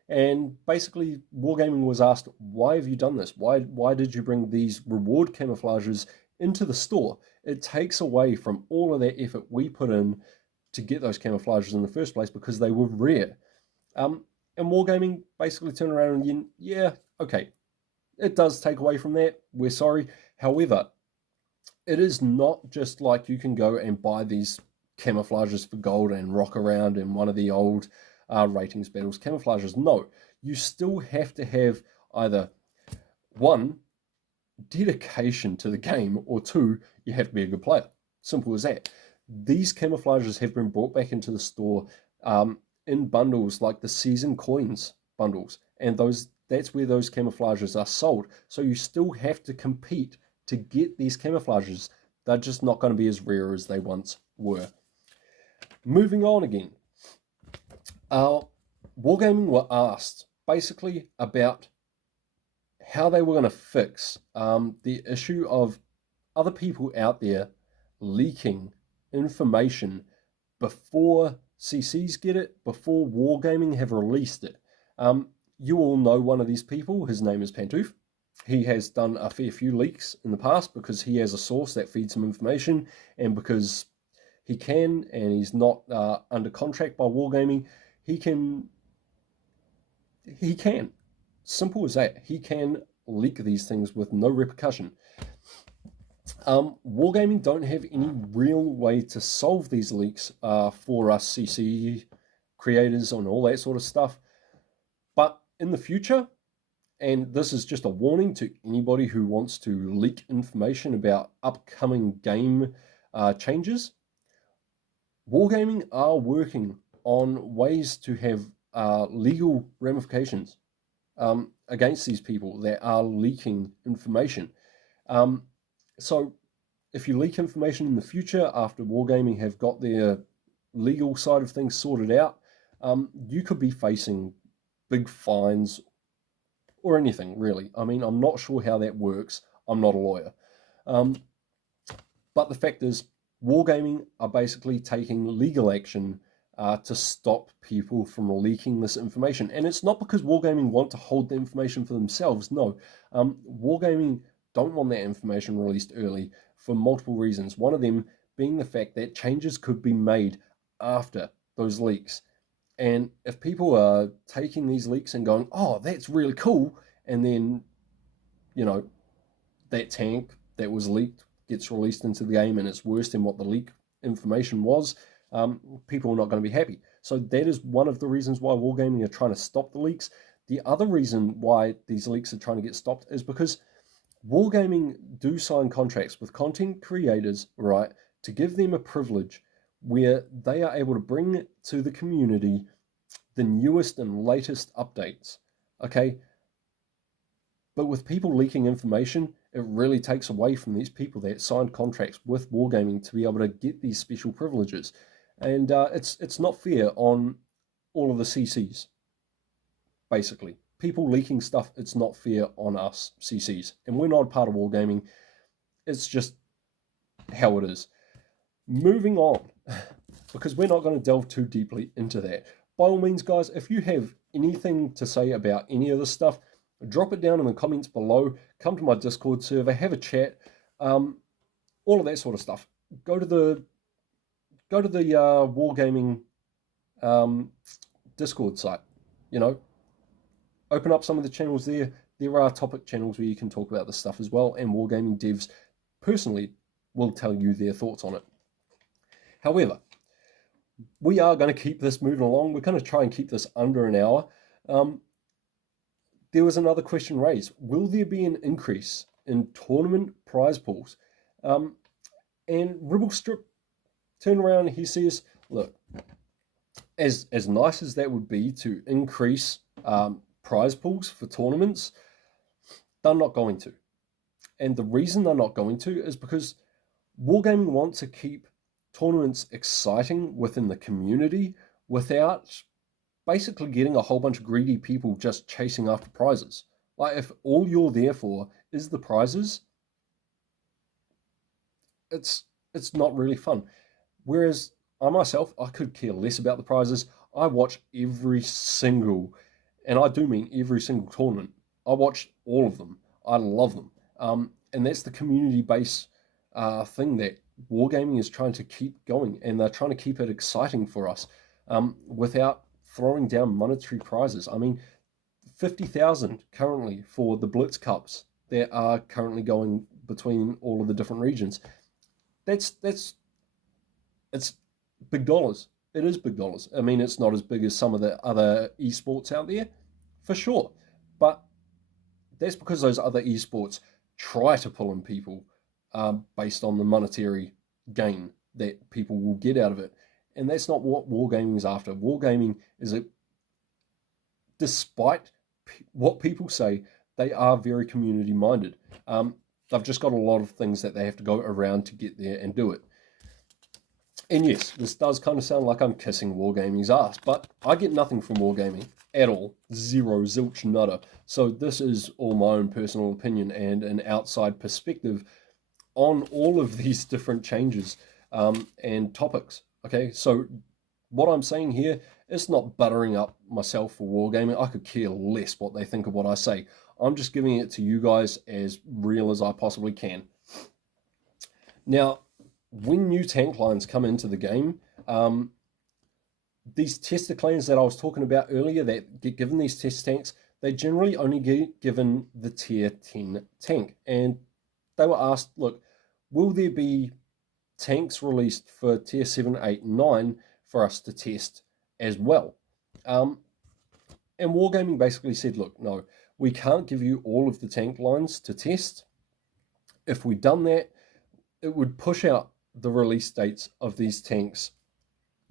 And basically, Wargaming was asked, why have you done this? Why did you bring these reward camouflages into the store? It takes away from all of that effort we put in to get those camouflages in the first place because they were rare. And Wargaming basically turned around and, yeah, okay, it does take away from that. We're sorry. However, it is not just like you can go and buy these camouflages for gold and rock around in one of the old ratings battles camouflages. No, you still have to have either one, dedication to the game, or two, you have to be a good player. Simple as that. These camouflages have been brought back into the store in bundles like the season coins bundles, and that's where those camouflages are sold. So you still have to compete to get these camouflages. They're just not going to be as rare as they once were. Moving on again. Wargaming were asked basically about how they were going to fix the issue of other people out there leaking information before CCs get it, before Wargaming have released it. You all know one of these people. His name is Pantoof. He has done a fair few leaks in the past because he has a source that feeds him information, and because he can, and he's not under contract by Wargaming, he can. Simple as that. He can leak these things with no repercussion. Wargaming don't have any real way to solve these leaks for us CC creators and all that sort of stuff. But in the future, and this is just a warning to anybody who wants to leak information about upcoming game changes, Wargaming are working on ways to have are legal ramifications against these people that are leaking information. So if you leak information in the future after WarGaming have got their legal side of things sorted out, you could be facing big fines or anything, really. I mean, I'm not sure how that works. I'm not a lawyer. But the fact is, WarGaming are basically taking legal action to stop people from leaking this information. And it's not because WarGaming want to hold the information for themselves. No, WarGaming don't want that information released early for multiple reasons. One of them being the fact that changes could be made after those leaks. And if people are taking these leaks and going, oh, that's really cool, and then, that tank that was leaked gets released into the game and it's worse than what the leak information was, people are not going to be happy. So that is one of the reasons why WarGaming are trying to stop the leaks. The other reason why these leaks are trying to get stopped is because WarGaming do sign contracts with content creators, right, to give them a privilege where they are able to bring to the community the newest and latest updates, okay? But with people leaking information, it really takes away from these people that signed contracts with WarGaming to be able to get these special privileges. And it's not fair on all of the CCs, basically. People leaking stuff, it's not fair on us CCs. And we're not a part of WarGaming. It's just how it is. Moving on, because we're not going to delve too deeply into that. By all means, guys, if you have anything to say about any of this stuff, drop it down in the comments below. Come to my Discord server, have a chat, all of that sort of stuff. Go to the WarGaming Discord site. Open up some of the channels there. There are topic channels where you can talk about this stuff as well, and WarGaming devs personally will tell you their thoughts on it. However, we are going to keep this moving along. We're going to try and keep this under an hour. There was another question raised. Will there be an increase in tournament prize pools? And Ribblestrip turned around and he says, look, as nice as that would be to increase prize pools for tournaments, they're not going to. And the reason they're not going to is because WarGaming want to keep tournaments exciting within the community without basically getting a whole bunch of greedy people just chasing after prizes. Like, if all you're there for is the prizes, it's not really fun. Whereas I myself, I could care less about the prizes. I watch every single, and I do mean every single tournament. I watch all of them. I love them. And that's the community-based thing that WarGaming is trying to keep going, and they're trying to keep it exciting for us without throwing down monetary prizes. I mean, 50,000 currently for the Blitz Cups that are currently going between all of the different regions. It's big dollars. It is big dollars. I mean, it's not as big as some of the other esports out there, for sure. But that's because those other esports try to pull in people based on the monetary gain that people will get out of it. And that's not what WarGaming is after. WarGaming is despite what people say, they are very community minded. They've just got a lot of things that they have to go around to get there and do it. And yes, this does kind of sound like I'm kissing WarGaming's ass, but I get nothing from WarGaming at all. Zero, zilch, nada. So this is all my own personal opinion and an outside perspective on all of these different changes and topics. Okay, so what I'm saying here is not buttering up myself for WarGaming. I could care less what they think of what I say. I'm just giving it to you guys as real as I possibly can. Now, when new tank lines come into the game, these tester clans that I was talking about earlier that get given these test tanks, they generally only get given the tier 10 tank. And they were asked, look, will there be tanks released for tier 7, 8, 9 for us to test as well? And WarGaming basically said, look, no, we can't give you all of the tank lines to test. If we'd done that, it would push out the release dates of these tanks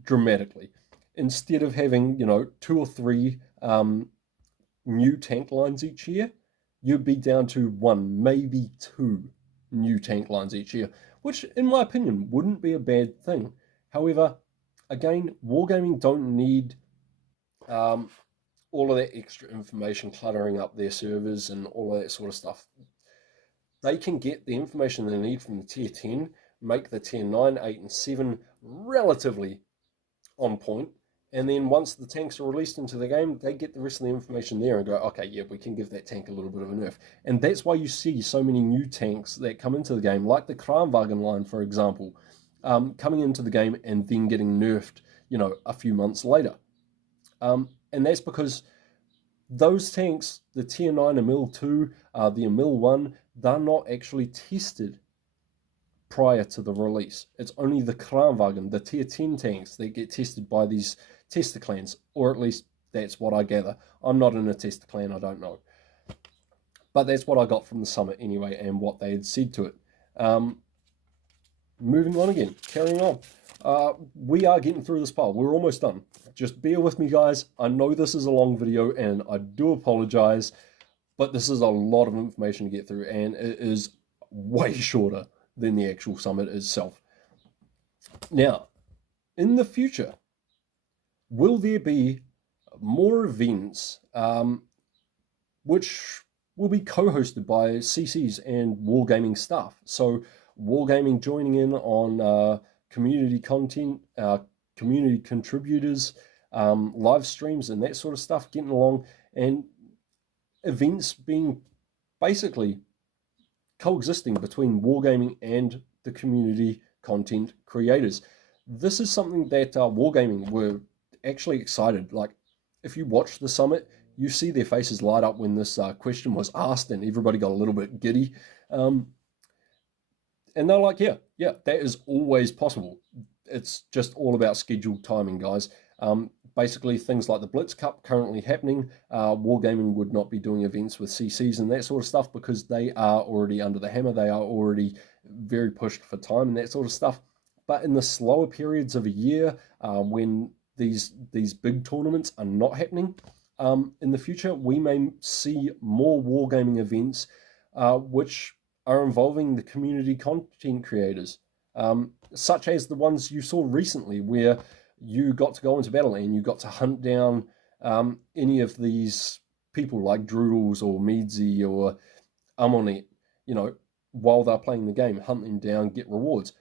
dramatically. instead of having, 2 or 3 new tank lines each year, you'd be down to 1, maybe 2 new tank lines each year, which in my opinion wouldn't be a bad thing. However, again, Wargaming don't need all of that extra information cluttering up their servers and all of that sort of stuff. They can get the information they need from the tier 10, make the tier 9, 8, and 7 relatively on point, and then once the tanks are released into the game, they get the rest of the information there and go, okay, yeah, we can give that tank a little bit of a nerf. And that's why you see so many new tanks that come into the game, like the Kranwagen line, for example, coming into the game and then getting nerfed, a few months later. And that's because those tanks, the tier 9 Emil 2, the Emil 1, they're not actually tested prior to the release. It's only the Kranwagen, the tier 10 tanks, that get tested by these tester clans, or at least that's what I gather. I'm not in a tester clan, I don't know. But that's what I got from the summit anyway, and what they had said to it. Moving on again, carrying on. We are getting through this pile. We're almost done. Just bear with me, guys. I know this is a long video, and I do apologize, but this is a lot of information to get through, and it is way shorter than the actual summit itself. Now, in the future, will there be more events which will be co-hosted by CCs and Wargaming staff? So Wargaming joining in on community content, community contributors, live streams and that sort of stuff, getting along, and events being basically coexisting between Wargaming and the community content creators. This is something that Wargaming were actually excited. Like, if you watch the summit, you see their faces light up when this question was asked, and everybody got a little bit giddy. And they're like, yeah, that is always possible. It's just all about scheduled timing, guys. Basically, things like the Blitz Cup currently happening, Wargaming would not be doing events with CCs and that sort of stuff because they are already under the hammer. They are already very pushed for time and that sort of stuff. But in the slower periods of a year, when these big tournaments are not happening, in the future, we may see more Wargaming events which are involving the community content creators, such as the ones you saw recently, where you got to go into battle and you got to hunt down any of these people like Droodles or Meadsy or Amuanets, while they're playing the game, hunt them down, get rewards.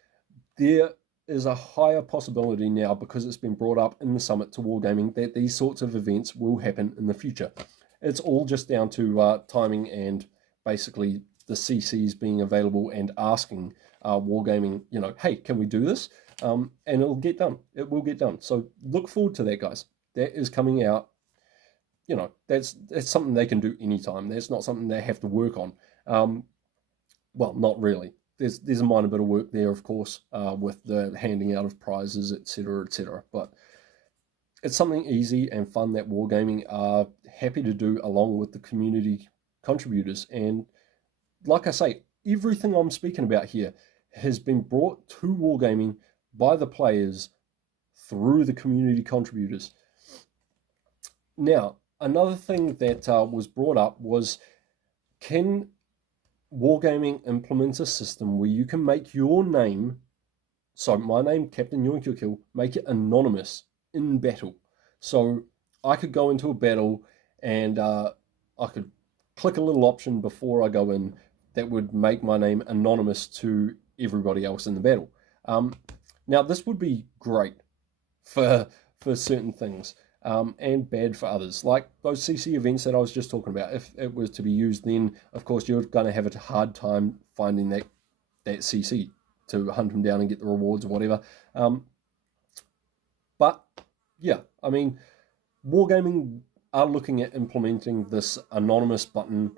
There is a higher possibility now, because it's been brought up in the summit to Wargaming, that these sorts of events will happen in the future. It's all just down to timing and basically the CCs being available and asking Wargaming, hey, can we do this? And it'll get done. It will get done. So look forward to that, guys. That is coming out. That's something they can do anytime. That's not something they have to work on. Well, not really. There's a minor bit of work there, of course, with the handing out of prizes, etc., etc. But it's something easy and fun that Wargaming are happy to do along with the community contributors. And like I say, everything I'm speaking about here has been brought to Wargaming by the players through the community contributors. Now, another thing that was brought up was, can Wargaming implement a system where you can make your name, so my name, Captain Yoinkyokil, make it anonymous in battle. So I could go into a battle and I could click a little option before I go in that would make my name anonymous to everybody else in the battle. Now, this would be great for certain things, and bad for others, like those CC events that I was just talking about. If it was to be used, then of course you're going to have a hard time finding that CC to hunt them down and get the rewards or whatever. But yeah, I mean, Wargaming are looking at implementing this anonymous button,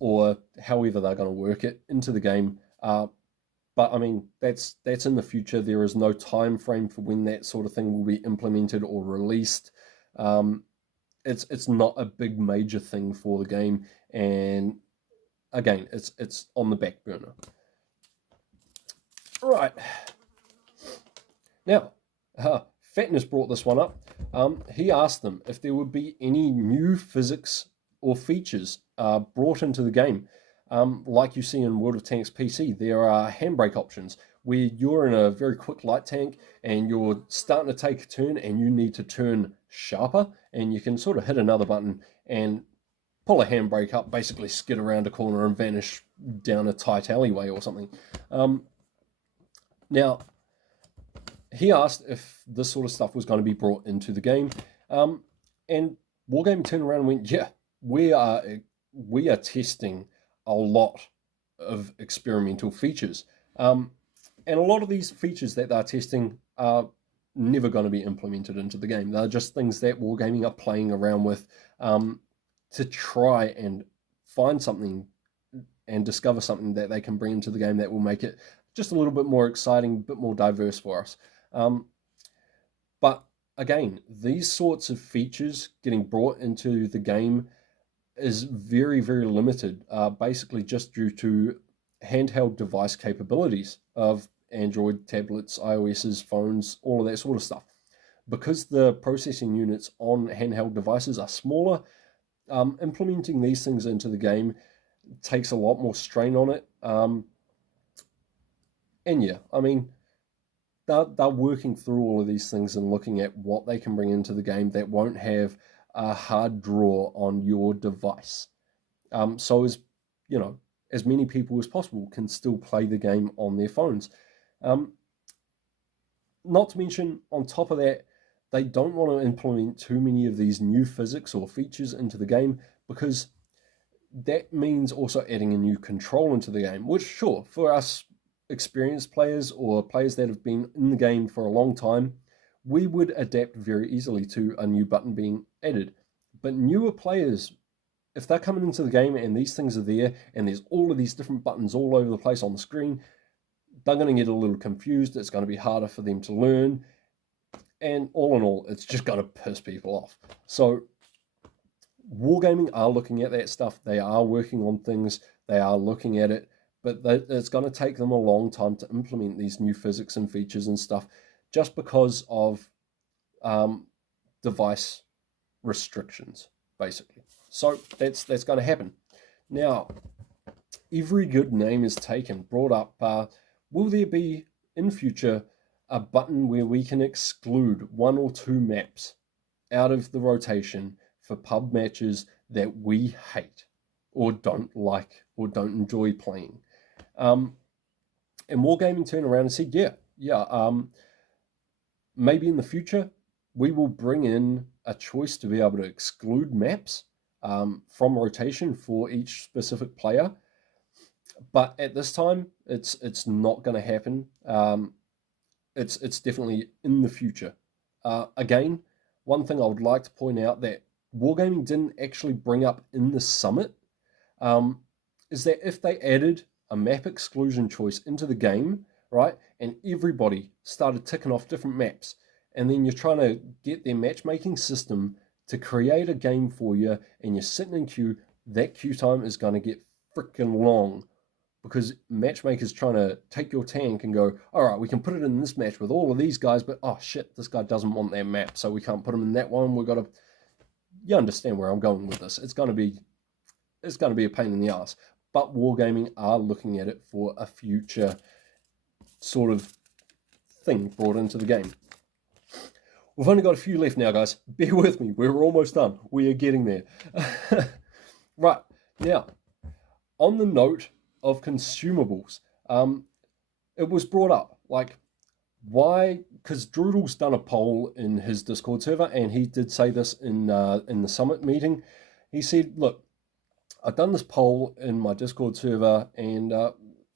or however they're going to work it into the game. But I mean, that's in the future. There is no time frame for when that sort of thing will be implemented or released. It's not a big major thing for the game, and again, it's on the back burner. Right. Now, Fatness brought this one up. he asked them if there would be any new physics or features brought into the game. Like you see in World of Tanks PC, there are handbrake options where you're in a very quick light tank and you're starting to take a turn and you need to turn sharper, and you can sort of hit another button and pull a handbrake up, basically skid around a corner and vanish down a tight alleyway or something. Now, he asked if this sort of stuff was going to be brought into the game, and WarGaming turned around and went, "Yeah, we are testing a lot of experimental features, and a lot of these features that they're testing are never going to be implemented into the game. They're just things that WarGaming are playing around with to try and find something and discover something that they can bring into the game that will make it just a little bit more exciting, a bit more diverse for us." But again, these sorts of features getting brought into the game is very, very limited, basically just due to handheld device capabilities of Android tablets, iOS's, phones, all of that sort of stuff. Because the processing units on handheld devices are smaller, implementing these things into the game takes a lot more strain on it. And yeah, I mean, they're working through all of these things and looking at what they can bring into the game that won't have a hard draw on your device. So as many people as possible can still play the game on their phones. Not to mention, on top of that, they don't want to implement too many of these new physics or features into the game, because that means also adding a new control into the game, which, sure, for us experienced players or players that have been in the game for a long time, we would adapt very easily to a new button being added. But newer players, if they're coming into the game and these things are there and there's all of these different buttons all over the place on the screen, they're going to get a little confused. It's going to be harder for them to learn. And all in all, it's just going to piss people off. So WarGaming are looking at that stuff. They are working on things. They are looking at it. But it's going to take them a long time to implement these new physics and features and stuff, just because of device restrictions, basically. So that's going to happen. Now, every good name is taken, brought up. Will there be, in future, a button where we can exclude 1 or 2 maps out of the rotation for pub matches that we hate or don't like or don't enjoy playing? And WarGaming turned around and said, yeah, maybe in the future we will bring in a choice to be able to exclude maps from rotation for each specific player. But at this time, it's not going to happen. It's definitely in the future. Again, one thing I would like to point out that WarGaming didn't actually bring up in the summit is that if they added a map exclusion choice into the game, right, and everybody started ticking off different maps, and then you're trying to get their matchmaking system to create a game for you, and you're sitting in queue, that queue time is going to get freaking long, because matchmakers trying to take your tank and go, all right, we can put it in this match with all of these guys, but oh shit, this guy doesn't want their map, so we can't put him in that one. We've got to, you understand where I'm going with this. It's going to be a pain in the ass. But WarGaming are looking at it for a future sort of thing brought into the game. We've only got a few left now, guys. Bear with me. We're almost done. We are getting there. Right. Now, on the note of consumables, it was brought up, like, why? Because Droodle's done a poll in his Discord server, and he did say this in the summit meeting. He said, look, I've done this poll in my Discord server, and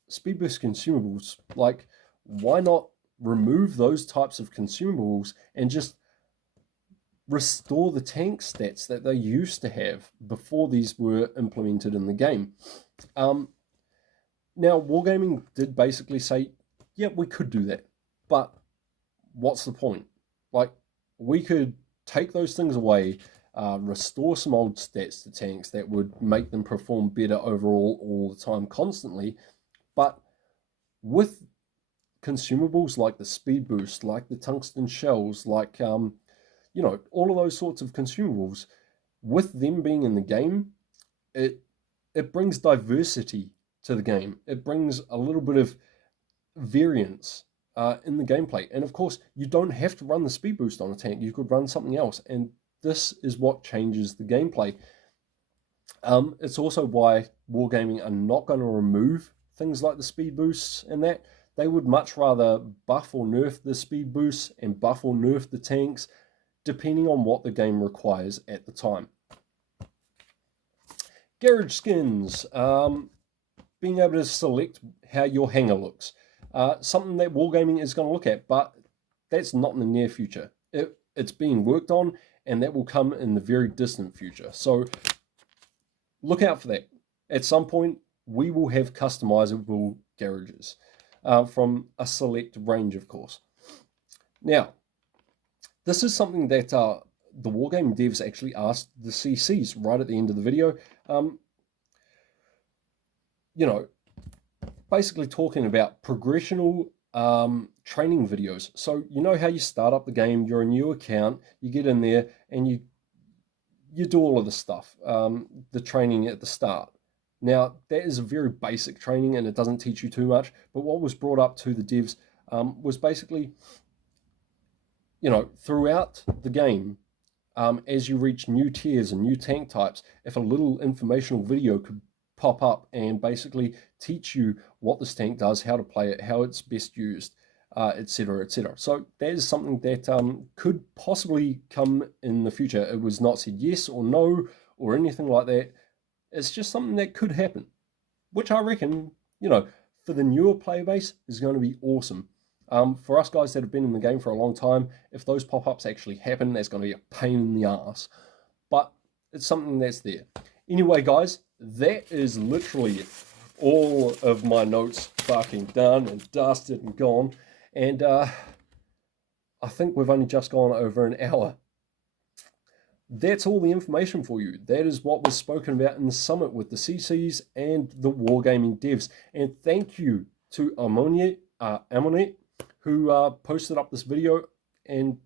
speed boost consumables, like, why not remove those types of consumables and just restore the tank stats that they used to have before these were implemented in the game? Now, WarGaming did basically say, yeah, we could do that, but what's the point? Like, we could take those things away, restore some old stats to tanks that would make them perform better overall all the time, constantly, but with consumables like the speed boost, like the tungsten shells, like you know, all of those sorts of consumables, with them being in the game, it brings diversity to the game. It brings a little bit of variance in the gameplay. And of course, you don't have to run the speed boost on a tank. You could run something else. And this is what changes the gameplay. It's also why WarGaming are not going to remove things like the speed boosts and that. They would much rather buff or nerf the speed boosts and buff or nerf the tanks, depending on what the game requires at the time. Garage skins. Being able to select how your hanger looks. Something that WarGaming is going to look at, but that's not in the near future. It's being worked on, and that will come in the very distant future. So look out for that. At some point, we will have customizable garages from a select range, of course. Now, this is something that the WarGaming devs actually asked the CCs right at the end of the video. You know, basically talking about progressional training videos. So you know how you start up the game, you're a new account, you get in there and you do all of the stuff, the training at the start. Now, that is a very basic training and it doesn't teach you too much, but what was brought up to the devs was basically, you know, throughout the game, as you reach new tiers and new tank types, if a little informational video could pop up and basically teach you what this tank does, how to play it, how it's best used, etc., etc. So that is something that could possibly come in the future. It was not said yes or no or anything like that. It's just something that could happen, which I reckon, you know, for the newer player base is going to be awesome. For us guys that have been in the game for a long time, if those pop-ups actually happen, that's going to be a pain in the ass. But it's something that's there. Anyway, guys, that is literally all of my notes fucking done and dusted and gone. And I think we've only just gone over an hour. That's all the information for you. That is what was spoken about in the summit with the CCs and the WarGaming devs. And thank you to Amuanets, who posted up this video and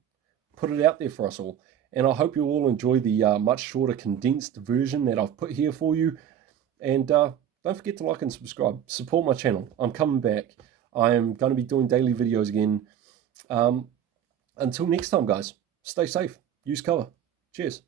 put it out there for us all. And I hope you all enjoy the much shorter condensed version that I've put here for you. And don't forget to like and subscribe. Support my channel. I'm coming back. I am going to be doing daily videos again. Until next time, guys, stay safe. Use cover. Cheers.